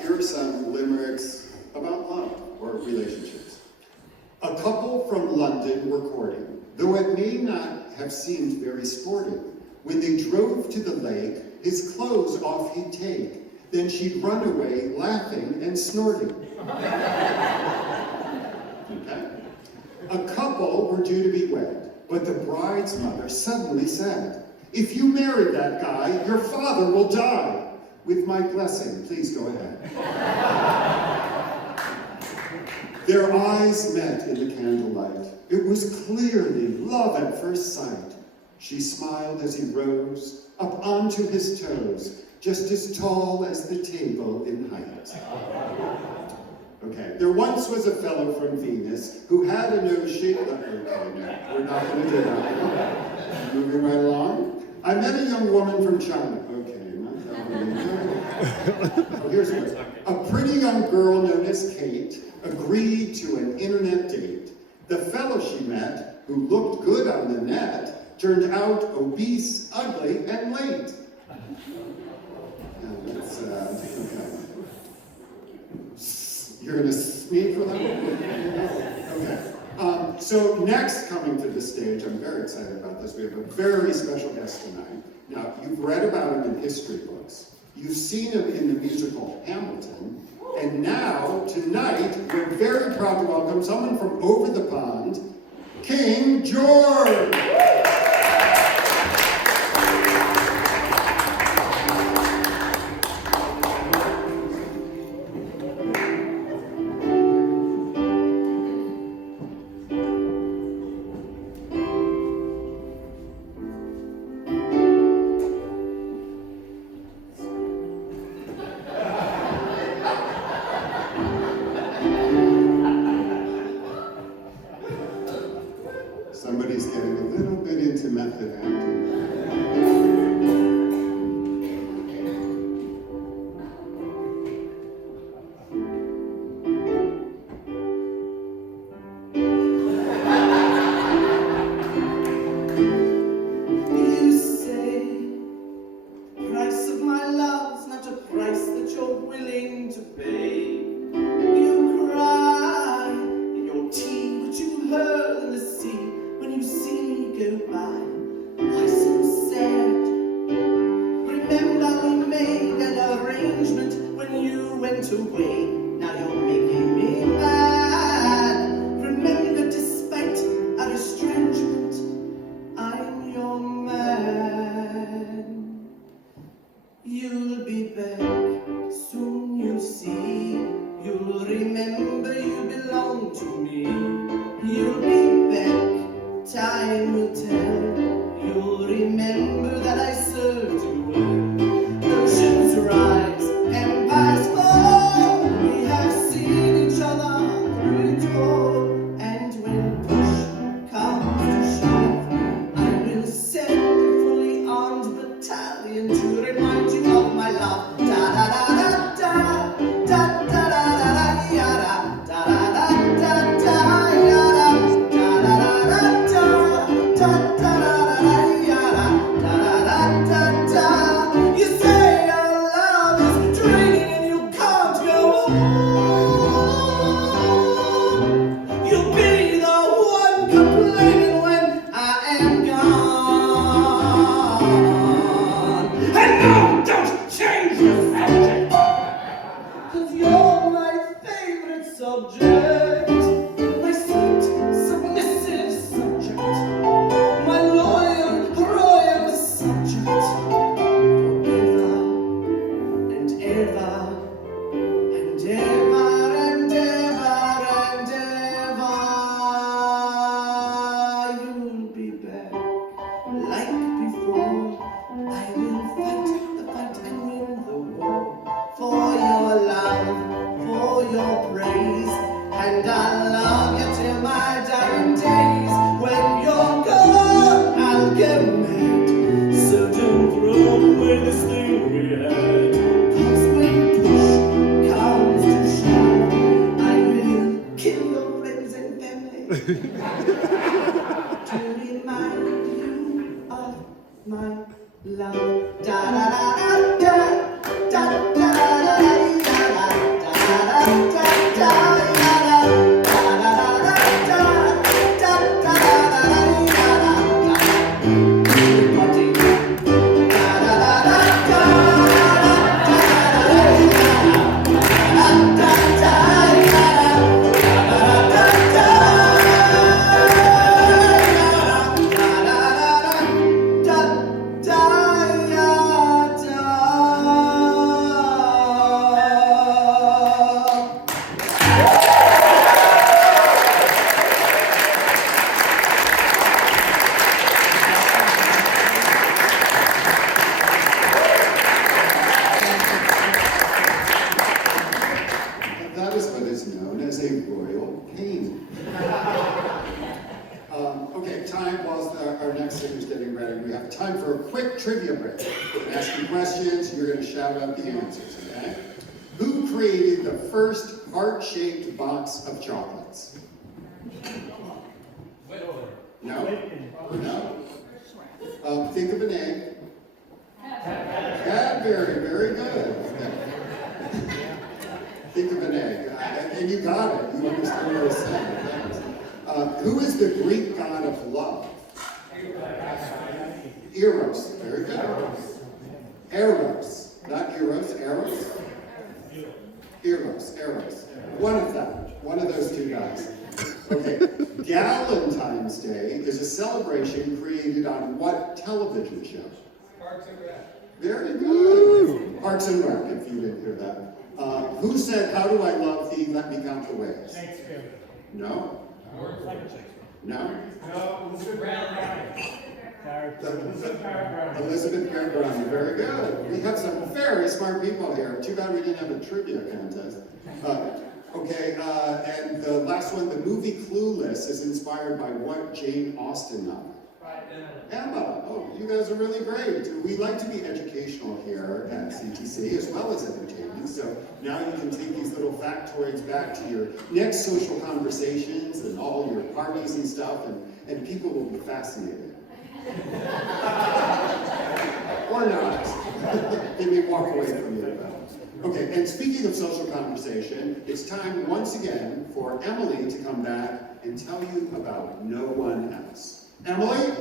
Here are some limericks about love or relationships. A couple from London were courting, though it may not have seemed very sporting. When they drove to the lake, his clothes off he'd take. Then she'd run away, laughing and snorting. Okay? A couple were due to be wed, but the bride's mother suddenly said, "If you marry that guy, your father will die. With my blessing, please go ahead." Their eyes met in the candlelight. It was clearly love at first sight. She smiled as he rose, up onto his toes, just as tall as the table in height. Okay, there once was a fellow from Venus who had a nose shaped like, okay, no, we're not going to do that. Moving right along. I met a young woman from China. Okay, not that one. Oh, here's one. A pretty young girl known as Kate agreed to an internet date. The fellow she met, who looked good on the net, turned out obese, ugly, and late. Now that's, okay. You're going to sneak for that one? Okay. So next coming to the stage, I'm very excited about this. We have a very special guest tonight. Now, you've read about him in history books. You've seen him in the musical Hamilton. And now, tonight, we're very proud to welcome someone from over the pond, King George! Somebody's getting a little bit into method acting. You say, price of my love's not a price that you're willing to pay. You cry in your tea, but you hurl in the sea when you see me go by. Why so sad? Remember we made an arrangement when you went away. Now you're making me mad. Remember, despite our estrangement, I'm your man. You'll be back, soon you'll see. You'll remember you belong to me. You'll be back, time will tell. You'll remember that I served you well. Oceans rise, empires fall. We have seen each other through it all. And when push comes to shove, I will send a fully armed battalion to remind you of my love. Da da da da da, da da da da da, yada, da da da da da, yada, da da da da da, da da da da, yada, da da da da. You say your love is draining and you can't go on. You'll be the one complaining when I am gone. And no, don't change the subject, 'cause you're my favorite subject, my sweet, submissive subject, my loyal, royal subject, forever and ever and ever and ever and ever. You'll be back like before. I will fight the fight and win the war for your love, for your praise, and trivia break. I'm gonna ask you questions, you're gonna shout out the answers, okay? Who created the first heart-shaped box of chocolates? No? No? Think of an egg. Cadbury, very good. Think of an egg. And you got it. You understood what I was saying. Who is the Greek god of love? Eros. Very good. Eros. Not Eros. Eros. Eros. One of them. One of those two guys. Okay. Galentine's Day is a celebration created on what television show? Parks and Rec. Very good. Parks and Rec, if you didn't hear that. Who said, "How do I love thee, let me count the ways"? Shakespeare. No? No? Elizabeth Barrett Brown, very good. We have some very smart people here. Too bad we didn't have a trivia contest. And the last one, the movie Clueless is inspired by what Jane Austen novel? Emma. Oh, you guys are really great. We like to be educational here at CTC as well as entertaining. So now you can take these little factoids back to your next social conversations and all your parties and stuff, and people will be fascinated. Or not. They may walk away from you. Okay, and speaking of social conversation, it's time once again for Emily to come back and tell you about no one else. Emily?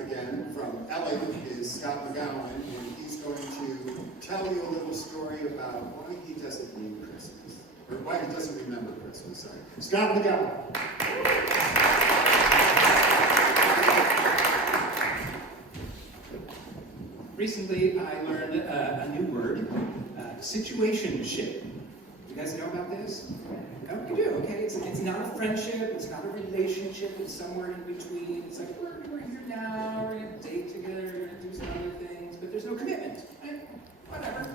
again from LA is Scott McGowan, and he's going to tell you a little story about why he doesn't need Christmas, or why he doesn't remember Christmas, sorry. Scott McGowan. Recently, I learned a new word, situationship. You guys know about this? Oh, you do, okay. It's not a friendship, it's not a relationship, it's somewhere in between. It's like, we're here now, we're gonna date together, we're gonna do some other things, but there's no commitment. Whatever.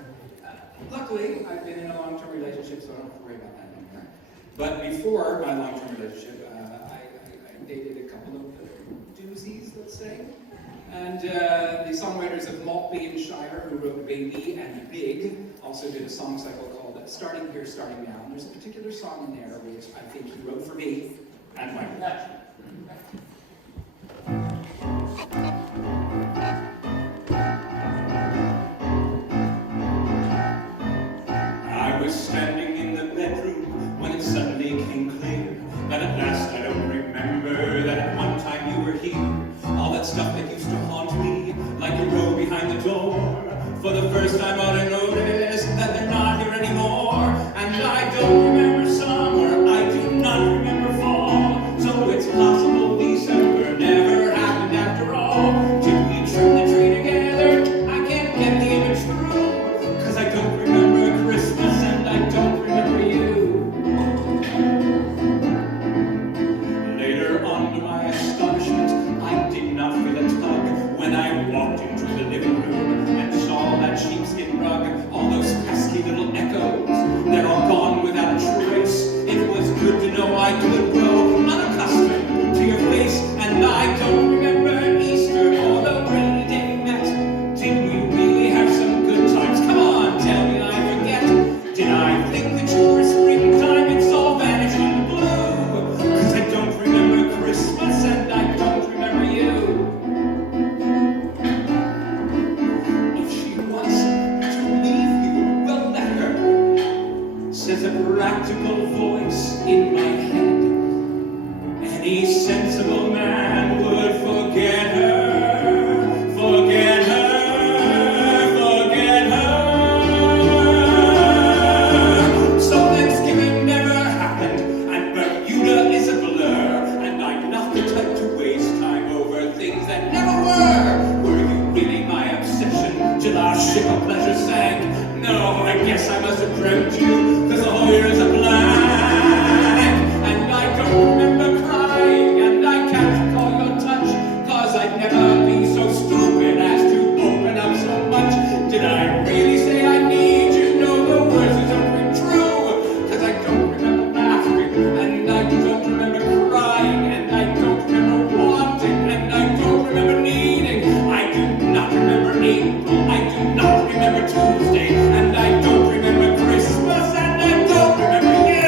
Luckily, I've been in a long-term relationship, so I don't have to worry about that anymore. But before my long-term relationship, I dated a couple of doozies, let's say. And the songwriters of Maltby and Shire, who wrote Baby and Big, also did a song cycle called Starting Here, Starting Now. And there's a particular song in there which I think he wrote for me and my wife. I was standing in the bedroom when it suddenly came clear that at last I don't remember that at one time you were here. All that stuff that used to haunt me, like a row behind the door. For the first time I noticed that they're not here anymore. And I don't remember summer, I do not remember fall. So it's possible December never happened after all. Did we trim the tree together? I can't get the image through. Cause I don't remember Christmas and I don't remember you. Later on to my astonishment, I did not feel a tug when I walked into the living room and saw that sheepskin rug, all those pesky little echoes. They're all gone without a trace. It was good to know I could grow unaccustomed to your face, and I don't remember Easter or the rainy day met. Did we really have some good times? Come on, tell me I forget. Did I think that you were springtime? It's all vanished in the blue. Cause I don't remember Christmas and I don't remember you. If she wants to leave you, well, let her, says a practical voice in my head. Any sensible man would forget her, forget her, forget her. So Thanksgiving never happened, and Bermuda is a blur, and I'm not the type to waste time over things that never were. Were you really my obsession till our ship of pleasure sank? No, I guess I must have dreamt you, cause the whole year is a blank. And I don't remember crying, and I can't recall your touch, cause I'd never be so stupid as to open up so much. Did I really say I need you? No, the words don't ring true, cause I don't remember laughing, and I don't remember crying, and I don't remember wanting, and I don't remember needing. I do not remember April, I do not remember Tuesday, and I don't remember Christmas, and I don't remember you.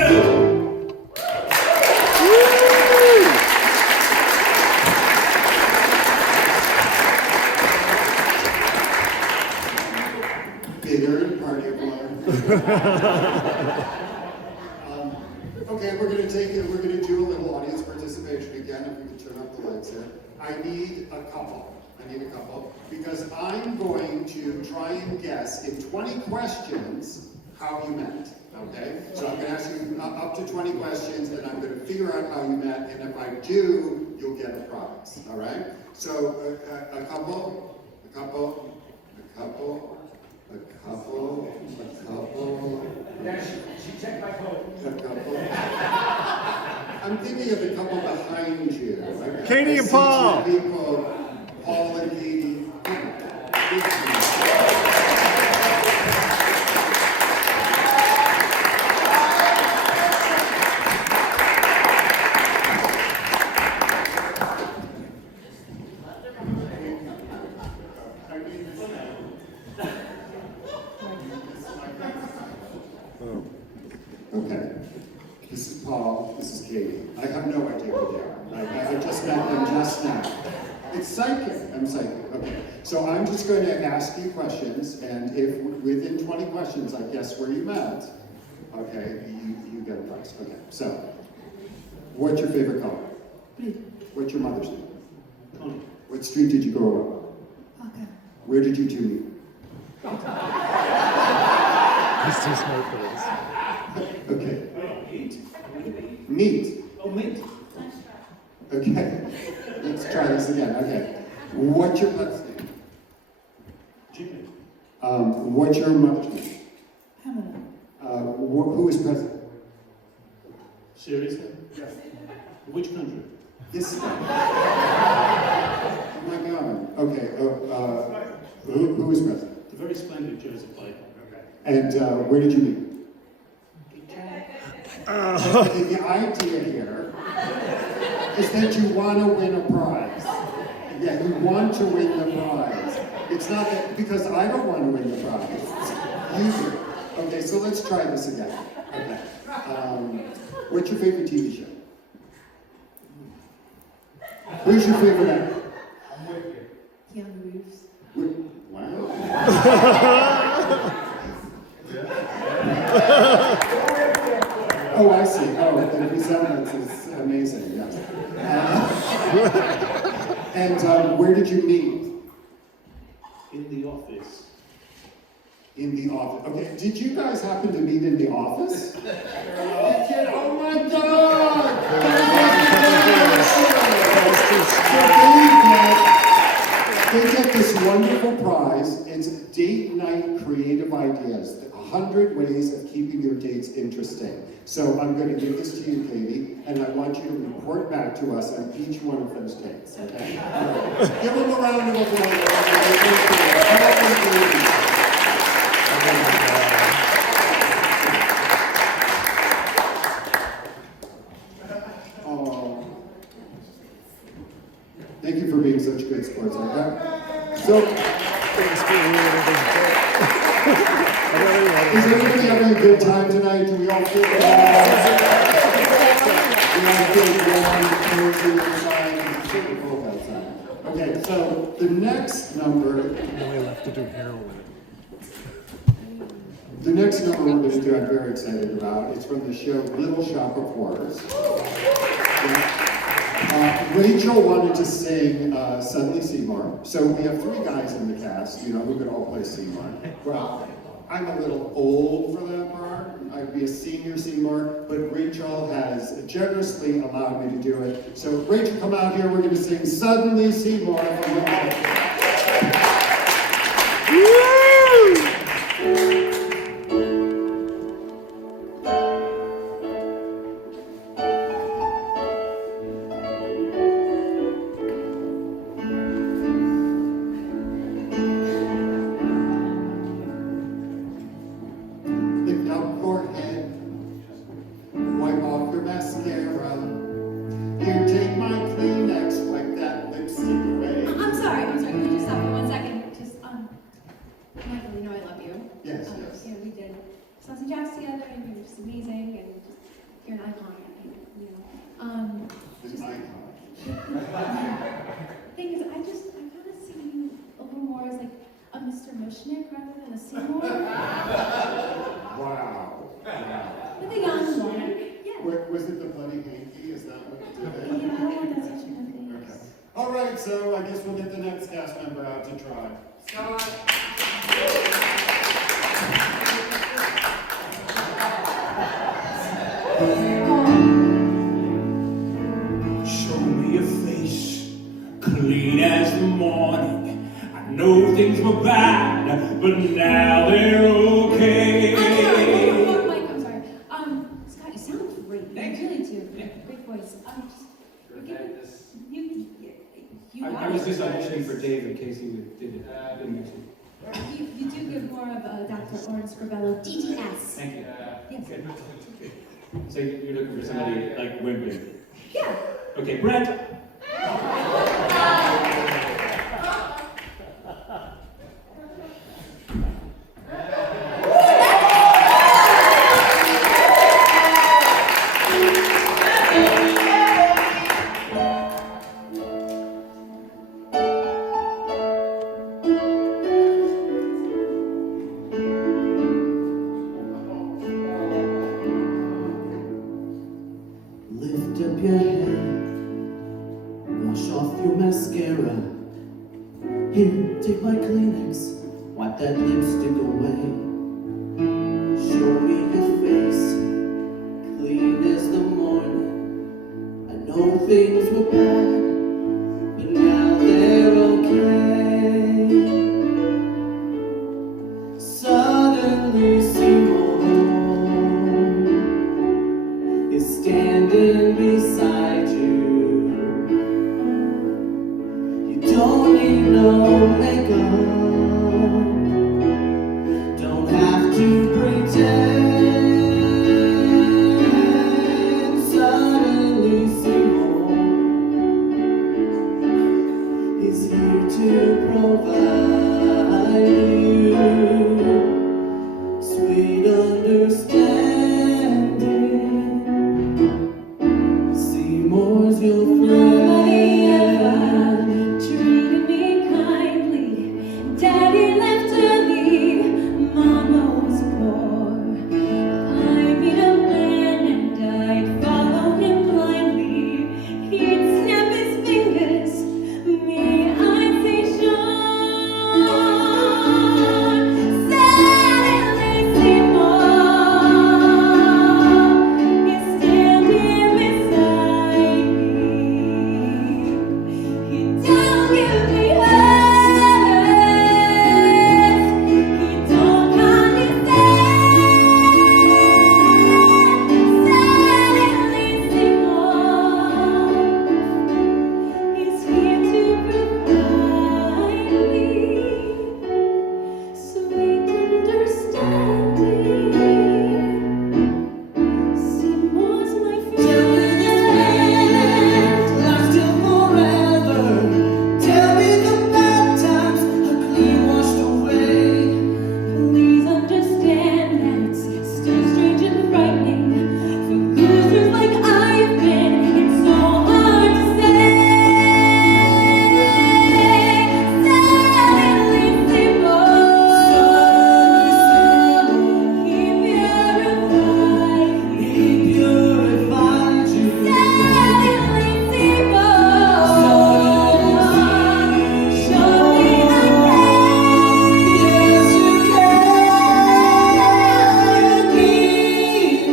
Bitter and party of water. Okay, we're gonna do a little audience participation again, if we can turn up the lights here. I need a couple, because I'm going to try and guess in 20 questions how you met, okay? So I'm gonna ask you up to 20 questions, and I'm gonna figure out how you met, and if I do, you'll get a prize, all right? So a couple. Yeah, she checked my code. A couple. I'm thinking of the couple behind you. Katie I and see Paul. two people, Paul and Katie. Okay, this is Paul, this is Katie. I have no idea who they are. I just met them just now. It's psychic, I'm psychic. Okay, so I'm just going to ask you questions, and if within 20 questions I guess where you met, okay, you get a prize. Okay, so, what's your favorite color? What's your mother's name? Tony. What's What street did you grow up? Okay. Where did you two meet? He's too smart for this. Okay. Meat. Meet. Oh, meat. Okay. Let's try this again. Okay. What's your pet's name? Jimmy. What's your mother's name? Pamela. Who is president? Seriously? Yes. Which country? This guy. Oh my God. Okay. Who is president? The very splendid Joseph Biden. And where did you meet? The idea here is that you want to win a prize. Yeah, you want to win the prize. It's not that, because I don't want to win the prize. You do. Okay, so let's try this again. Okay. What's your favorite TV show? Who's your favorite actor? I'm with you. Keanu Reeves. Wow. Oh, I see. Oh, the resemblance is amazing, yes. And where did you meet? In the office. In the office. Okay, did you guys happen to meet in the office? Oh my God! They get this wonderful prize. It's date night creative ideas. 100 ways of keeping your dates interesting. So I'm going to give this to you, Katie, and I want you to report back to us on each one of those dates, okay? All right. Give them a round of applause. Oh. Thank you for being such good sports like that. So, is everybody having a good time tonight? Do we all feel warm? We all feel warm, cozy inside, and it's super cold outside. Okay, so the next number. Now we have to do heroin. The next number we're going to do, I'm very excited about. It's from the show Little Shop of Horrors. Rachel wanted to sing Suddenly Seymour, so we have 3 guys in the cast, you know, who could all play Seymour. Well, I'm a little old for that part. I'd be a senior Seymour, but Rachel has generously allowed me to do it. So Rachel, come out here. We're going to sing Suddenly Seymour from the Lift up your head, wipe off your mascara. Here, take my Kleenex, wipe that lipstick away. I'm sorry. Could you stop for 1 second? Just, Michael, you know I love you. Yes, yes. Yeah, we did Sausage Jacks together, and you're just amazing, and just, you're an icon, I think, you know. It's an icon. Thing is, I kind of see you a little more as like a Mr. Mushnick rather than a Seymour. Wow. But the young one. Yeah. Was it the Bloody Hanky? Is that what did it? Yeah, that's such a good thing. Okay. All right, so I guess we'll get the next cast member out to try. Scott. Show me your face, clean as the morning. I know things were bad, but now they're okay. Mike, I'm sorry. Scott, you sound great. Thank You really do. Yeah. Great voice. We're giving you I was just auditioning for Dave in case he did it. Didn't make it. You do give more of a Dr. Orange Scribello DDS. Thank you. Yes. Good. So you're looking for somebody like Wimpy. Yeah. Okay, Brent. Lift up your head, wash off your mascara. Here, take my Kleenex, wipe that lipstick away. Show me your face, clean as the morning. I know things were bad, but now they're okay. Suddenly Simone is standing beside you. You don't need no makeup, don't have to pretend. Suddenly Simone is here to provide you sweet understanding. Seymour's your friend. Treated me kindly. Daddy left early. Mama was poor. I made a man and I'd follow him blindly. He'd snap his fingers. Me, I'd say sure. Suddenly Seymour is standing beside me. He don't give me hugs. He don't understand. Suddenly Seymour is here to provide me sweet understanding. Seymour's my Tell me this band lasts till forever. Tell me the bad times are clean washed away. Please understand that it's still strange and frightening for losers like I've been. It's so hard to say. Suddenly Seymour, he purified me. He purified you. Suddenly Seymour, show me I Yes, you can be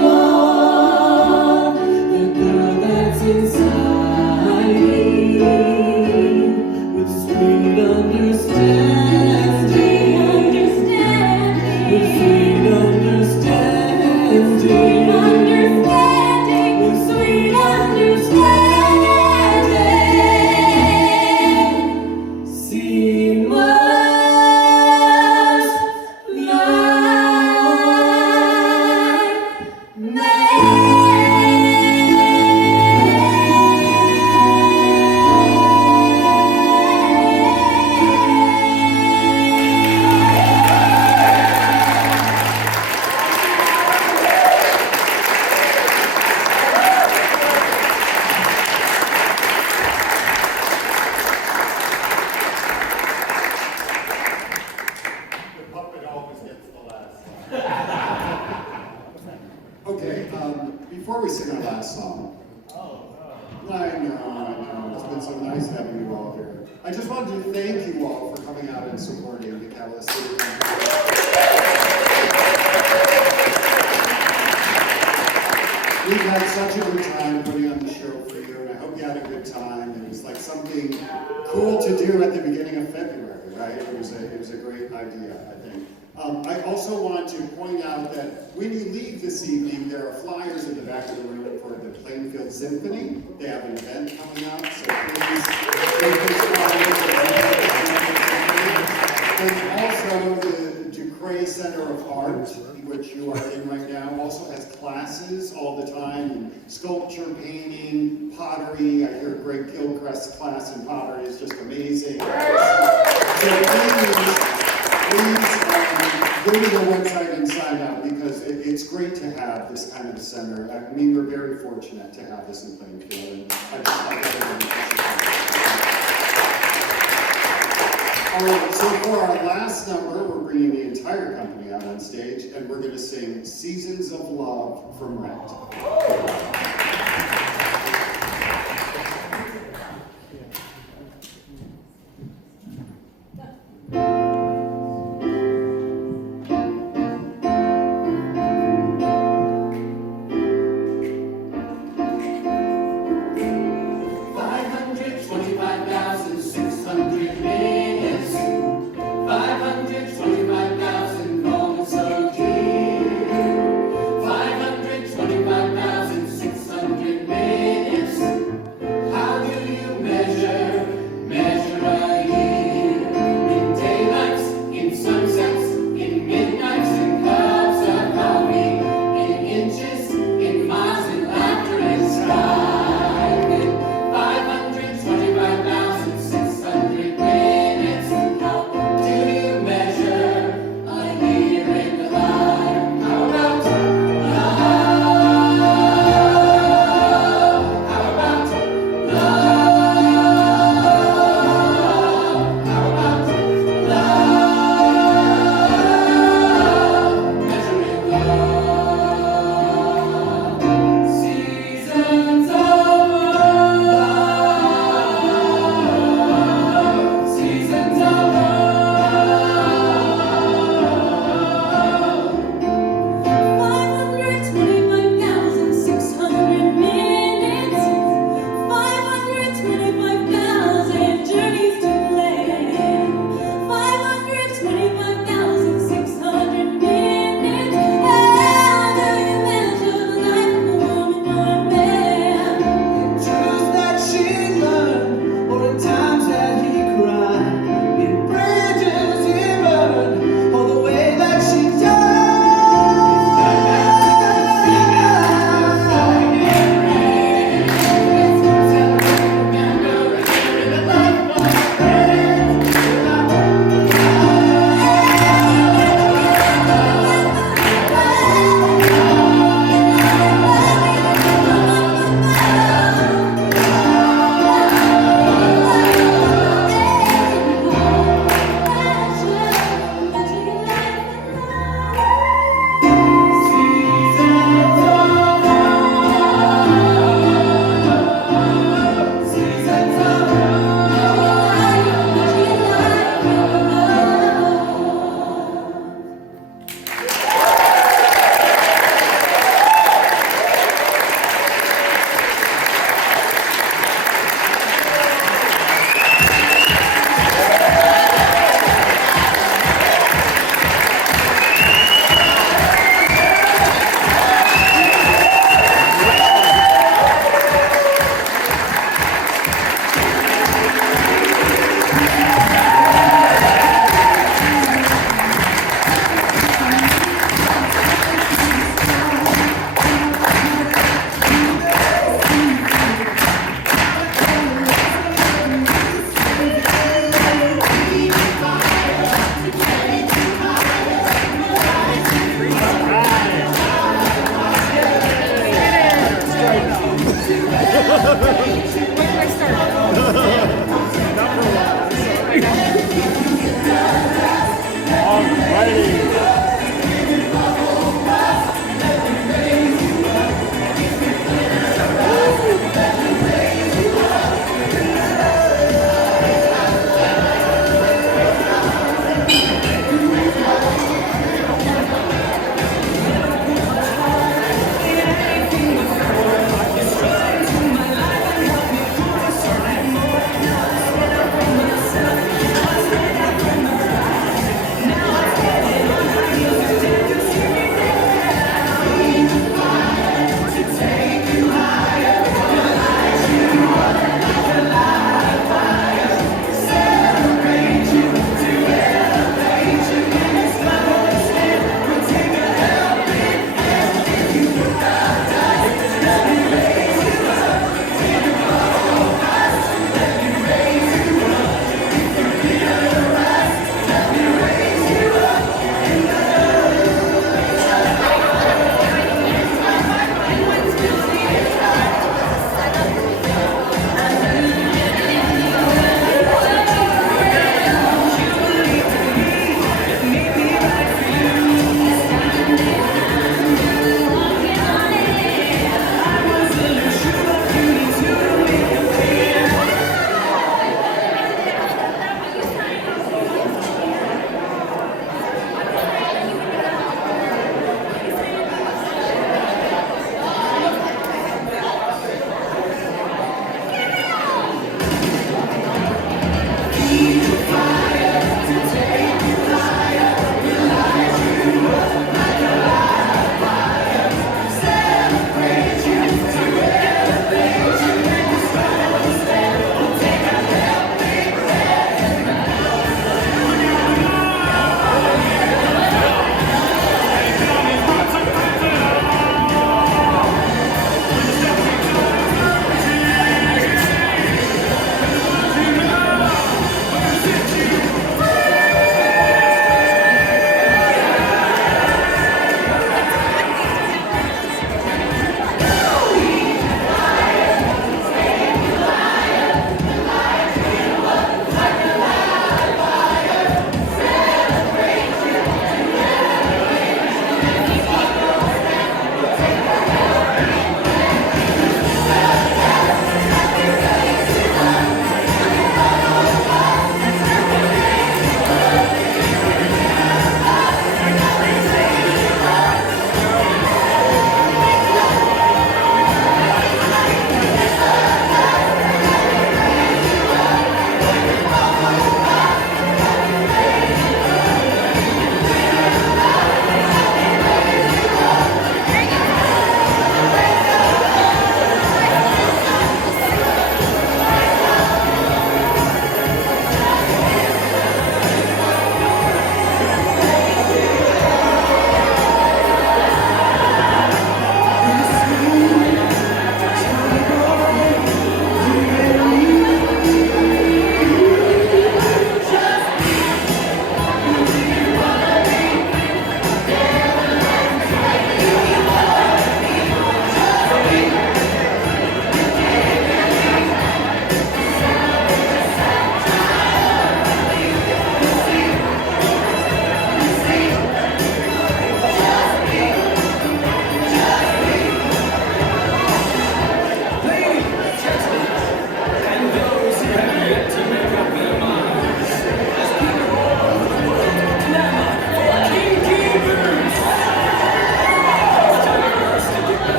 more. The girl that's inside me with sweet understanding. With sweet understanding. With sweet understanding. Seymour's The puppet always gets the last song. Okay, before we sing our last song. I know, it's been so nice having you all here. I just wanted to thank you all for coming out and supporting the Catalyst City. We've had such a good time putting on the show for you, and I hope you had a good time. It was like something cool to do at the beginning of February, right? It was a great idea, I think. I also want to point out that when you leave this evening, there are flyers in the back of the room for the Plainfield Symphony. They have an event coming up, so please take those flyers. And also the Ducray Center of Art, which you are in right now, also has classes all the time in sculpture, painting, pottery. I hear Greg Gilchrist's class in pottery is just amazing. So please go to the website and sign up because it's great to have this kind of center. I mean, we're very fortunate to have this in Plainfield, and I just thought that all right, so for our last number, we're bringing the entire company out on stage, and we're going to sing Seasons of Love from Rent.